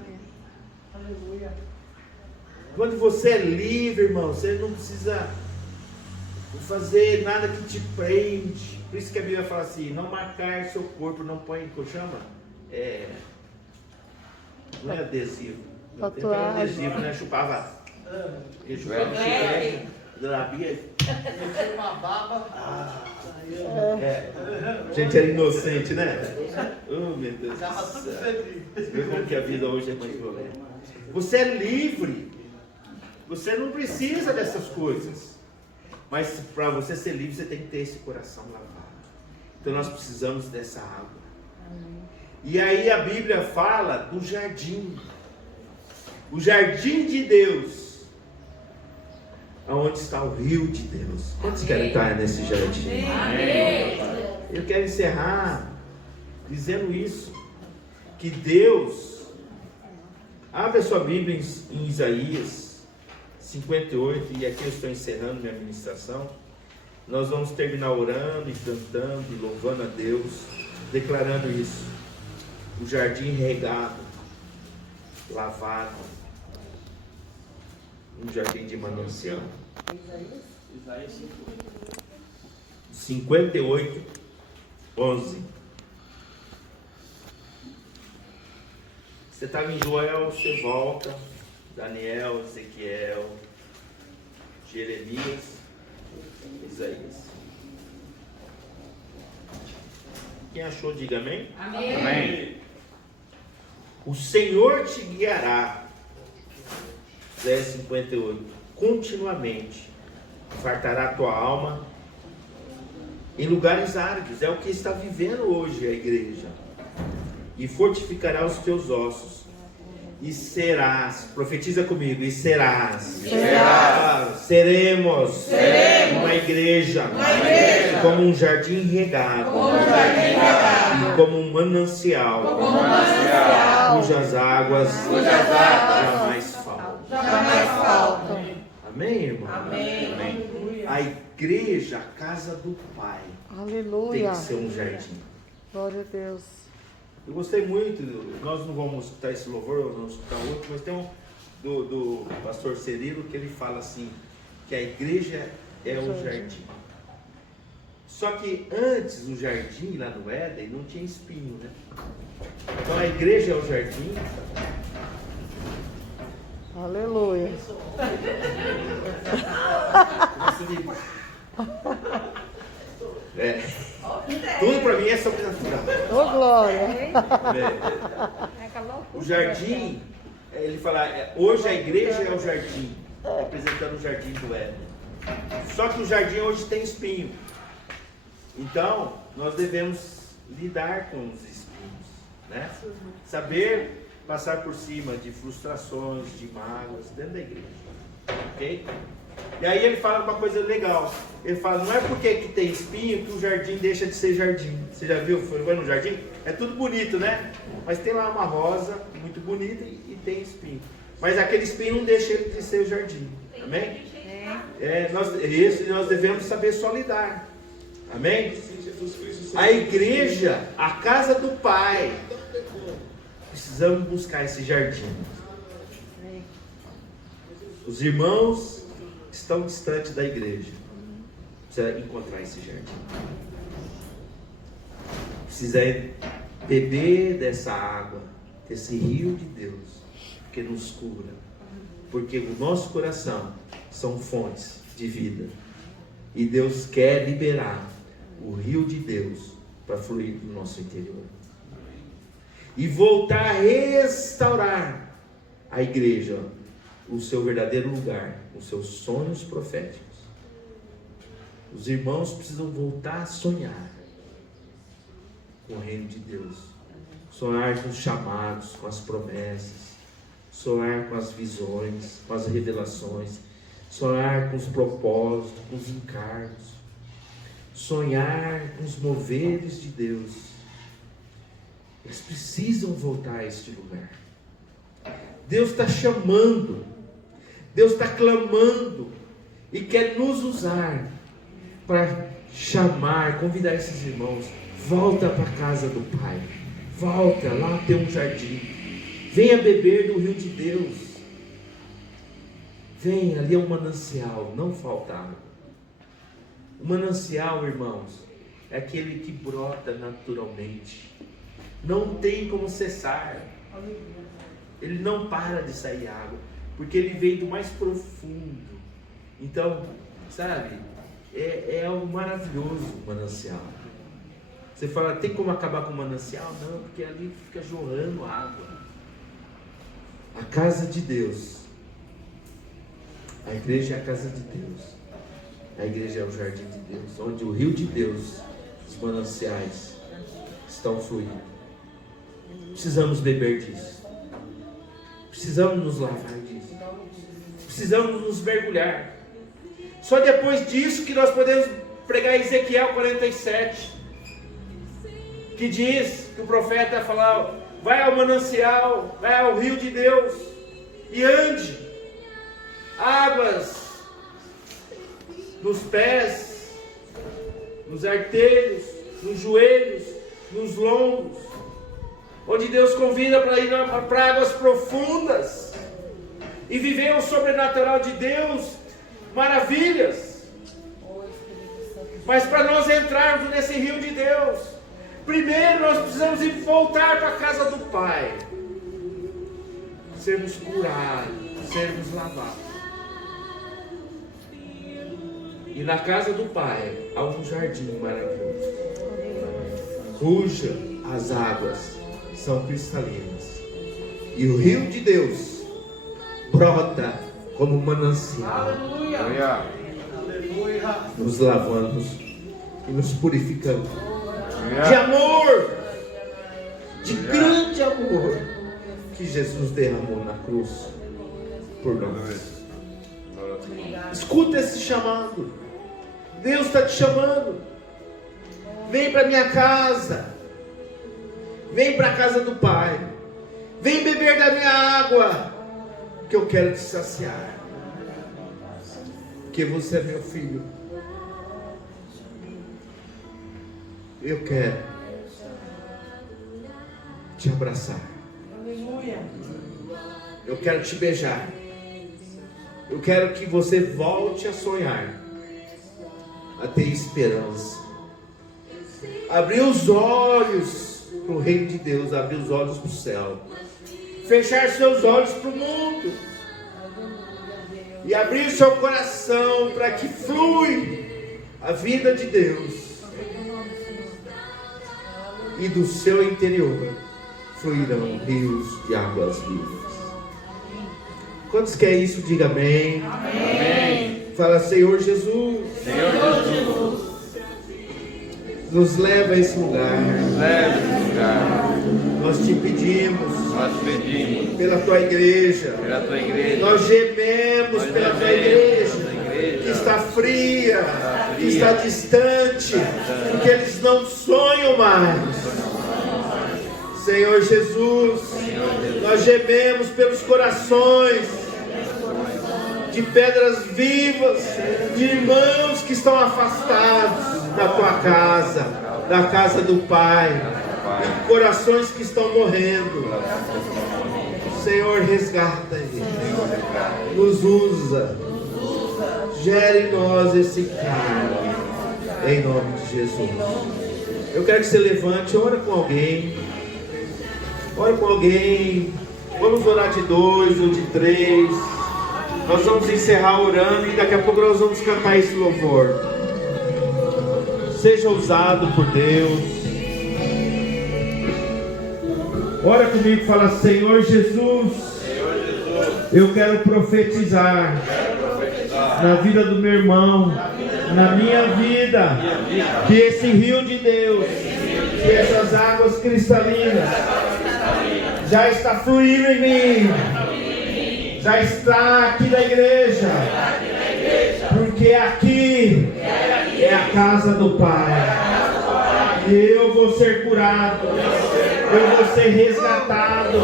Aleluia. Quando você é livre, irmão, você não precisa fazer nada que te prende. Por isso que a Bíblia fala assim, não marcar seu corpo, não põe, como chama? Não é adesivo. Tatuagem. Adesivo, né? Chupava. Ele chupava Chiclete. chiclete. Dona Bia. Mexeu uma baba. A gente era inocente, né? Oh, meu Deus. Tava do tudo céu. feliz. Você vê como que a vida hoje é mais violenta. Você é livre. Você não precisa dessas coisas. Mas para você ser livre, você tem que ter esse coração lavado. Então nós precisamos dessa água. E aí a Bíblia fala do jardim. O jardim de Deus. Onde está o rio de Deus. Quantos querem estar nesse jardim? Amém. Eu quero encerrar dizendo isso. Que Deus... Abre a sua Bíblia em Isaías 58. E aqui eu estou encerrando minha ministração. Nós vamos terminar orando e cantando e louvando a Deus, declarando isso. O jardim regado, lavado, um jardim de manancial. Isaías 58, 11. Você estava em Joel, você volta. Daniel, Ezequiel, Jeremias, Isaías. Quem achou, diga amém. Amém. O Senhor te guiará, Isaías 58, continuamente, fartará a tua alma em lugares áridos, é o que está vivendo hoje a igreja, e fortificará os teus ossos, e serás, profetiza comigo, e serás, seremos uma igreja, como um jardim regado, e como um manancial, cujas águas jamais faltam. Amém, irmão? Amém. A igreja, a casa do Pai, tem Aleluia. que ser um jardim. Glória a Deus. Eu gostei muito, nós não vamos escutar esse louvor, vamos escutar outro, mas tem um do pastor Cirilo que ele fala assim, que a igreja é um jardim. Só que antes o jardim lá no Éden não tinha espinho, né? Então a igreja é o jardim. Aleluia. Tudo para mim é sobrenatural. Ô, glória. O jardim, ele fala, hoje a igreja é o jardim, representando o jardim do Éden. Só que o jardim hoje tem espinho. Então, nós devemos lidar com os espinhos, né? Saber passar por cima de frustrações, de mágoas dentro da igreja, ok? E aí ele fala uma coisa legal. Ele fala, não é porque que tem espinho que o jardim deixa de ser jardim. Você já viu? Foi no jardim? É tudo bonito, né? Mas tem lá uma rosa muito bonita e tem espinho. Mas aquele espinho não deixa ele de ser jardim. Amém? Nós devemos saber só lidar. Amém? A igreja, a casa do Pai, precisamos buscar esse jardim. Os irmãos estão distantes da igreja. Precisa encontrar esse jardim. Precisa beber dessa água, desse rio de Deus, que nos cura. Porque o nosso coração são fontes de vida. E Deus quer liberar o rio de Deus para fluir no nosso interior. E voltar a restaurar a igreja, o seu verdadeiro lugar, os seus sonhos proféticos. Os irmãos precisam voltar a sonhar com o reino de Deus. Sonhar com os chamados, com as promessas. Sonhar com as visões, com as revelações. Sonhar com os propósitos, com os encargos. Sonhar com os moveres de Deus. Eles precisam voltar a este lugar. Deus está chamando, Deus está clamando e quer nos usar para chamar, convidar esses irmãos. Volta para a casa do Pai, volta, lá tem um jardim, venha beber do rio de Deus, venha, ali é um manancial, não falta água. O manancial, irmãos, é aquele que brota naturalmente, não tem como cessar. Ele não para de sair água, porque ele vem do mais profundo. Então, Sabe? É algo maravilhoso o manancial. Você fala, tem como acabar com o manancial? Não, porque ali fica jorrando água. A casa de Deus. A igreja é a casa de Deus. A igreja é o jardim de Deus, onde o rio de Deus, os mananciais, estão fluindo. Precisamos beber disso. Precisamos nos lavar disso. Precisamos nos mergulhar. Só depois disso que nós podemos pregar Ezequiel 47, que diz que o profeta falar, vai ao manancial, vai ao rio de Deus e ande. Águas nos pés, nos artelhos, nos joelhos, nos lombos, onde Deus convida para ir para águas profundas e viver o sobrenatural de Deus, maravilhas. Mas para nós entrarmos nesse rio de Deus, primeiro nós precisamos ir voltar para a casa do Pai, sermos curados, sermos lavados. E na casa do Pai há um jardim maravilhoso, cujas as águas são cristalinas, e o rio de Deus brota como manancial, Aleluia. nos lavando e nos purificando de amor, de grande amor que Jesus derramou na cruz por nós. Escuta esse chamado. Deus está te chamando. Vem para minha casa. Vem para a casa do Pai. Vem beber da minha água, que eu quero te saciar. Porque você é meu filho. Eu quero te abraçar. Aleluia. Eu quero te beijar. Eu quero que você volte a sonhar, a ter esperança. Abrir os olhos para o reino de Deus, abrir os olhos para o céu. Fechar seus olhos para o mundo. E abrir seu coração para que flui a vida de Deus. E do seu interior fluirão rios de águas vivas. Quantos querem isso? Diga amém. Amém. Fala, Senhor Jesus. Senhor Jesus, Nos leva a esse lugar. leve esse lugar. Nós te pedimos Nós pedimos pela tua igreja. pela tua igreja. Nós gememos Nós pela tua gememos igreja, pela tua igreja, que está fria, que fria, está distante, porque eles não sonham mais. Senhor Jesus, nós gememos pelos corações de pedras vivas, de irmãos que estão afastados da tua casa, da casa do Pai, e corações que estão morrendo. Senhor, resgata eles, nos usa, gere em nós esse cargo, em nome de Jesus. Eu quero que você levante, ora com alguém, ore com alguém. Vamos orar de 2 ou de 3. Nós vamos encerrar orando e daqui a pouco nós vamos cantar esse louvor. Seja usado por Deus. Ora comigo e fala, Senhor Jesus, eu quero profetizar na vida do meu irmão, na minha vida, que esse rio de Deus, que essas águas cristalinas já está fluindo em mim, já está aqui na igreja, porque aqui é a casa do Pai, e eu vou ser curado, eu vou ser resgatado,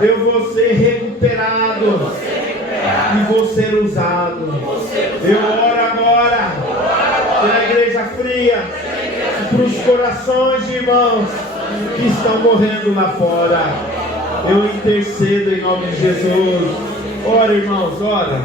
eu vou ser recuperado e vou ser usado. Eu oro agora pela igreja fria e para os corações de irmãos que estão morrendo lá fora. Eu intercedo em nome de Jesus. Ora, irmãos, ora.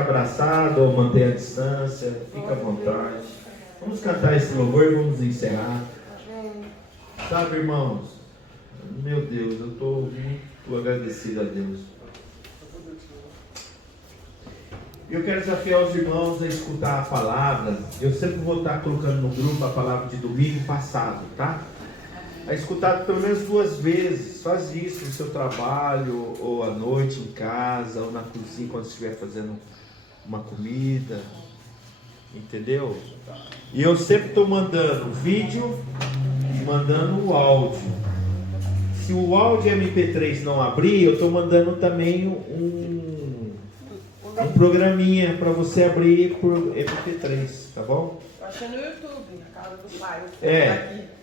abraçado ou manter a distância, fica à vontade. Vamos cantar esse louvor e vamos encerrar. Sabe, irmãos, meu Deus, eu estou muito agradecido a Deus. Eu quero desafiar os irmãos a escutar a palavra. Eu sempre vou estar colocando no grupo a palavra de domingo passado, tá? A escutar pelo menos 2 vezes. Faz isso no seu trabalho, ou à noite em casa, ou na cozinha quando estiver fazendo uma comida. Entendeu? E eu sempre estou mandando vídeo e mandando o áudio. Se o áudio MP3 não abrir, eu estou mandando também um programinha para você abrir por MP3, tá bom? Eu achei no YouTube, na casa do pai.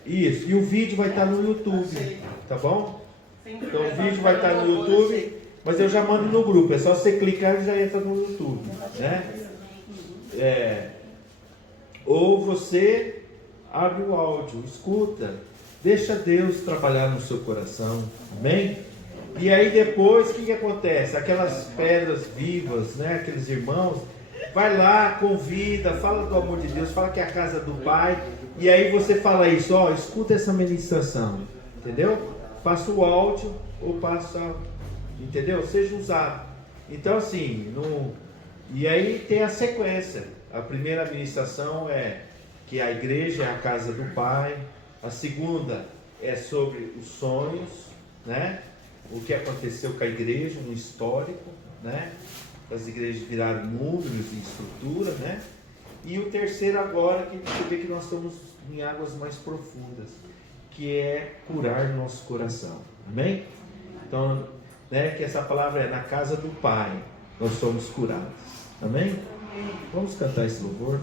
Isso. E o vídeo vai estar no YouTube, tá bom? Então o vídeo vai estar no YouTube, mas eu já mando no grupo. É só você clicar e já entra no YouTube, né? Ou você abre o áudio, escuta, deixa Deus trabalhar no seu coração, amém? E aí depois, o que acontece? Aquelas pedras vivas, né? Aqueles irmãos, vai lá, convida, fala do amor de Deus, fala que é a casa do Pai, e aí você fala isso, ó, escuta essa ministração, entendeu? Passa o áudio ou passa, entendeu? Seja usado. Então assim, e aí tem a sequência. A primeira ministração é que a igreja é a casa do Pai. A segunda é sobre os sonhos, né? O que aconteceu com a igreja no histórico, né? As igrejas viraram números e estrutura, né? E o terceiro agora, que você vê que nós estamos em águas mais profundas, que é curar nosso coração, amém? Então, né, que essa palavra é na casa do Pai, nós somos curados, amém? Vamos cantar esse louvor.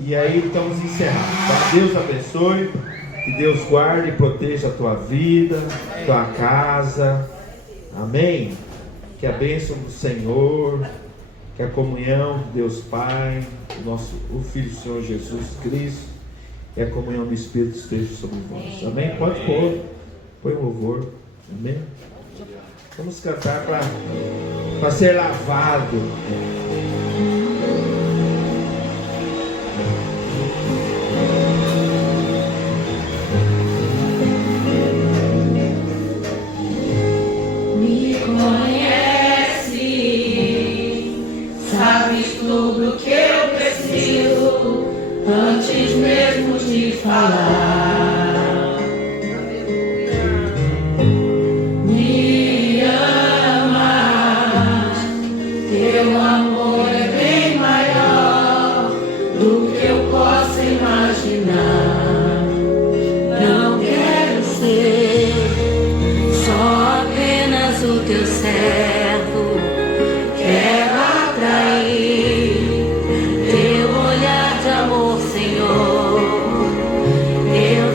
E aí estamos encerrando, tá? Deus abençoe, que Deus guarde e proteja a tua vida, tua casa, amém? Que a bênção do Senhor, que a comunhão de Deus Pai, o Filho do Senhor Jesus Cristo, e a comunhão do Espírito esteja sobre vós, amém? Pode pôr, põe o louvor, amém? Vamos cantar para ser lavado. Me conhece, sabes tudo que eu preciso antes mesmo de falar. Me amas, teu amor é bem maior do que eu possa imaginar. Não quero ser só apenas o teu servo, quero atrair teu olhar de amor, Senhor. Eu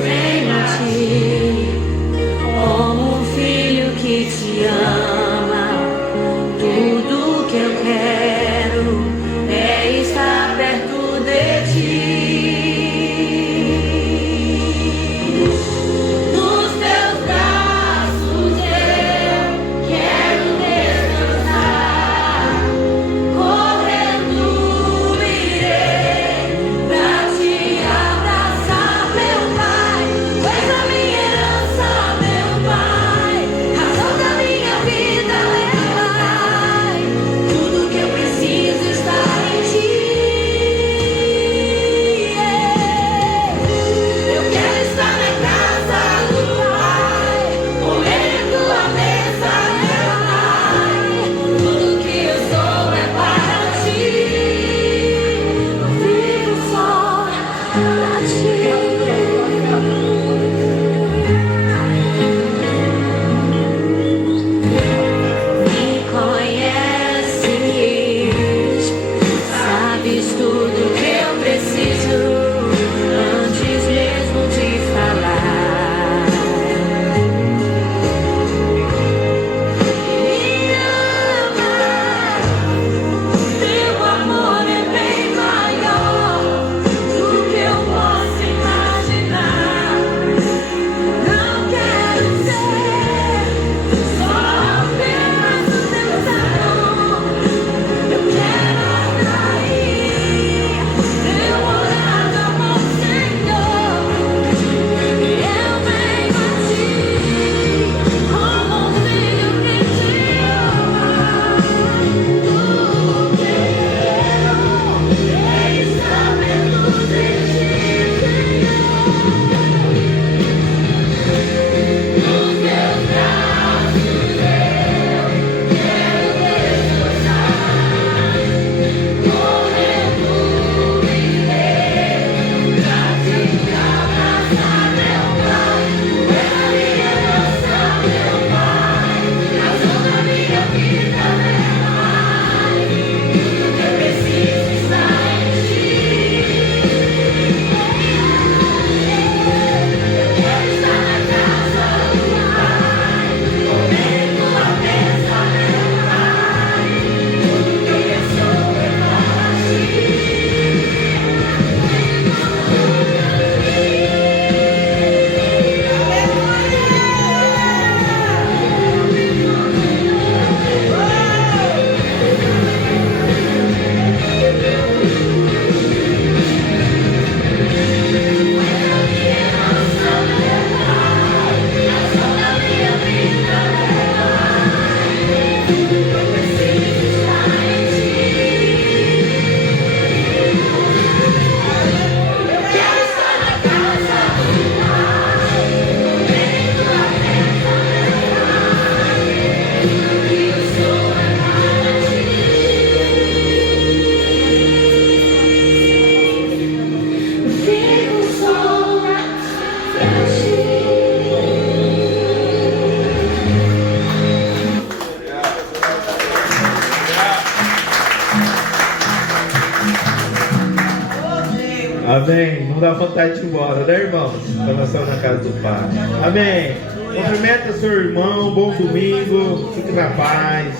Amém. Não dá vontade de ir embora, né, irmãos? Quando nós estamos na casa do Pai. Amém. Cumprimenta seu irmão. Bom domingo. Fique na paz.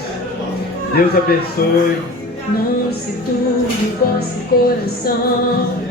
Deus abençoe. Não se turbe o vosso coração.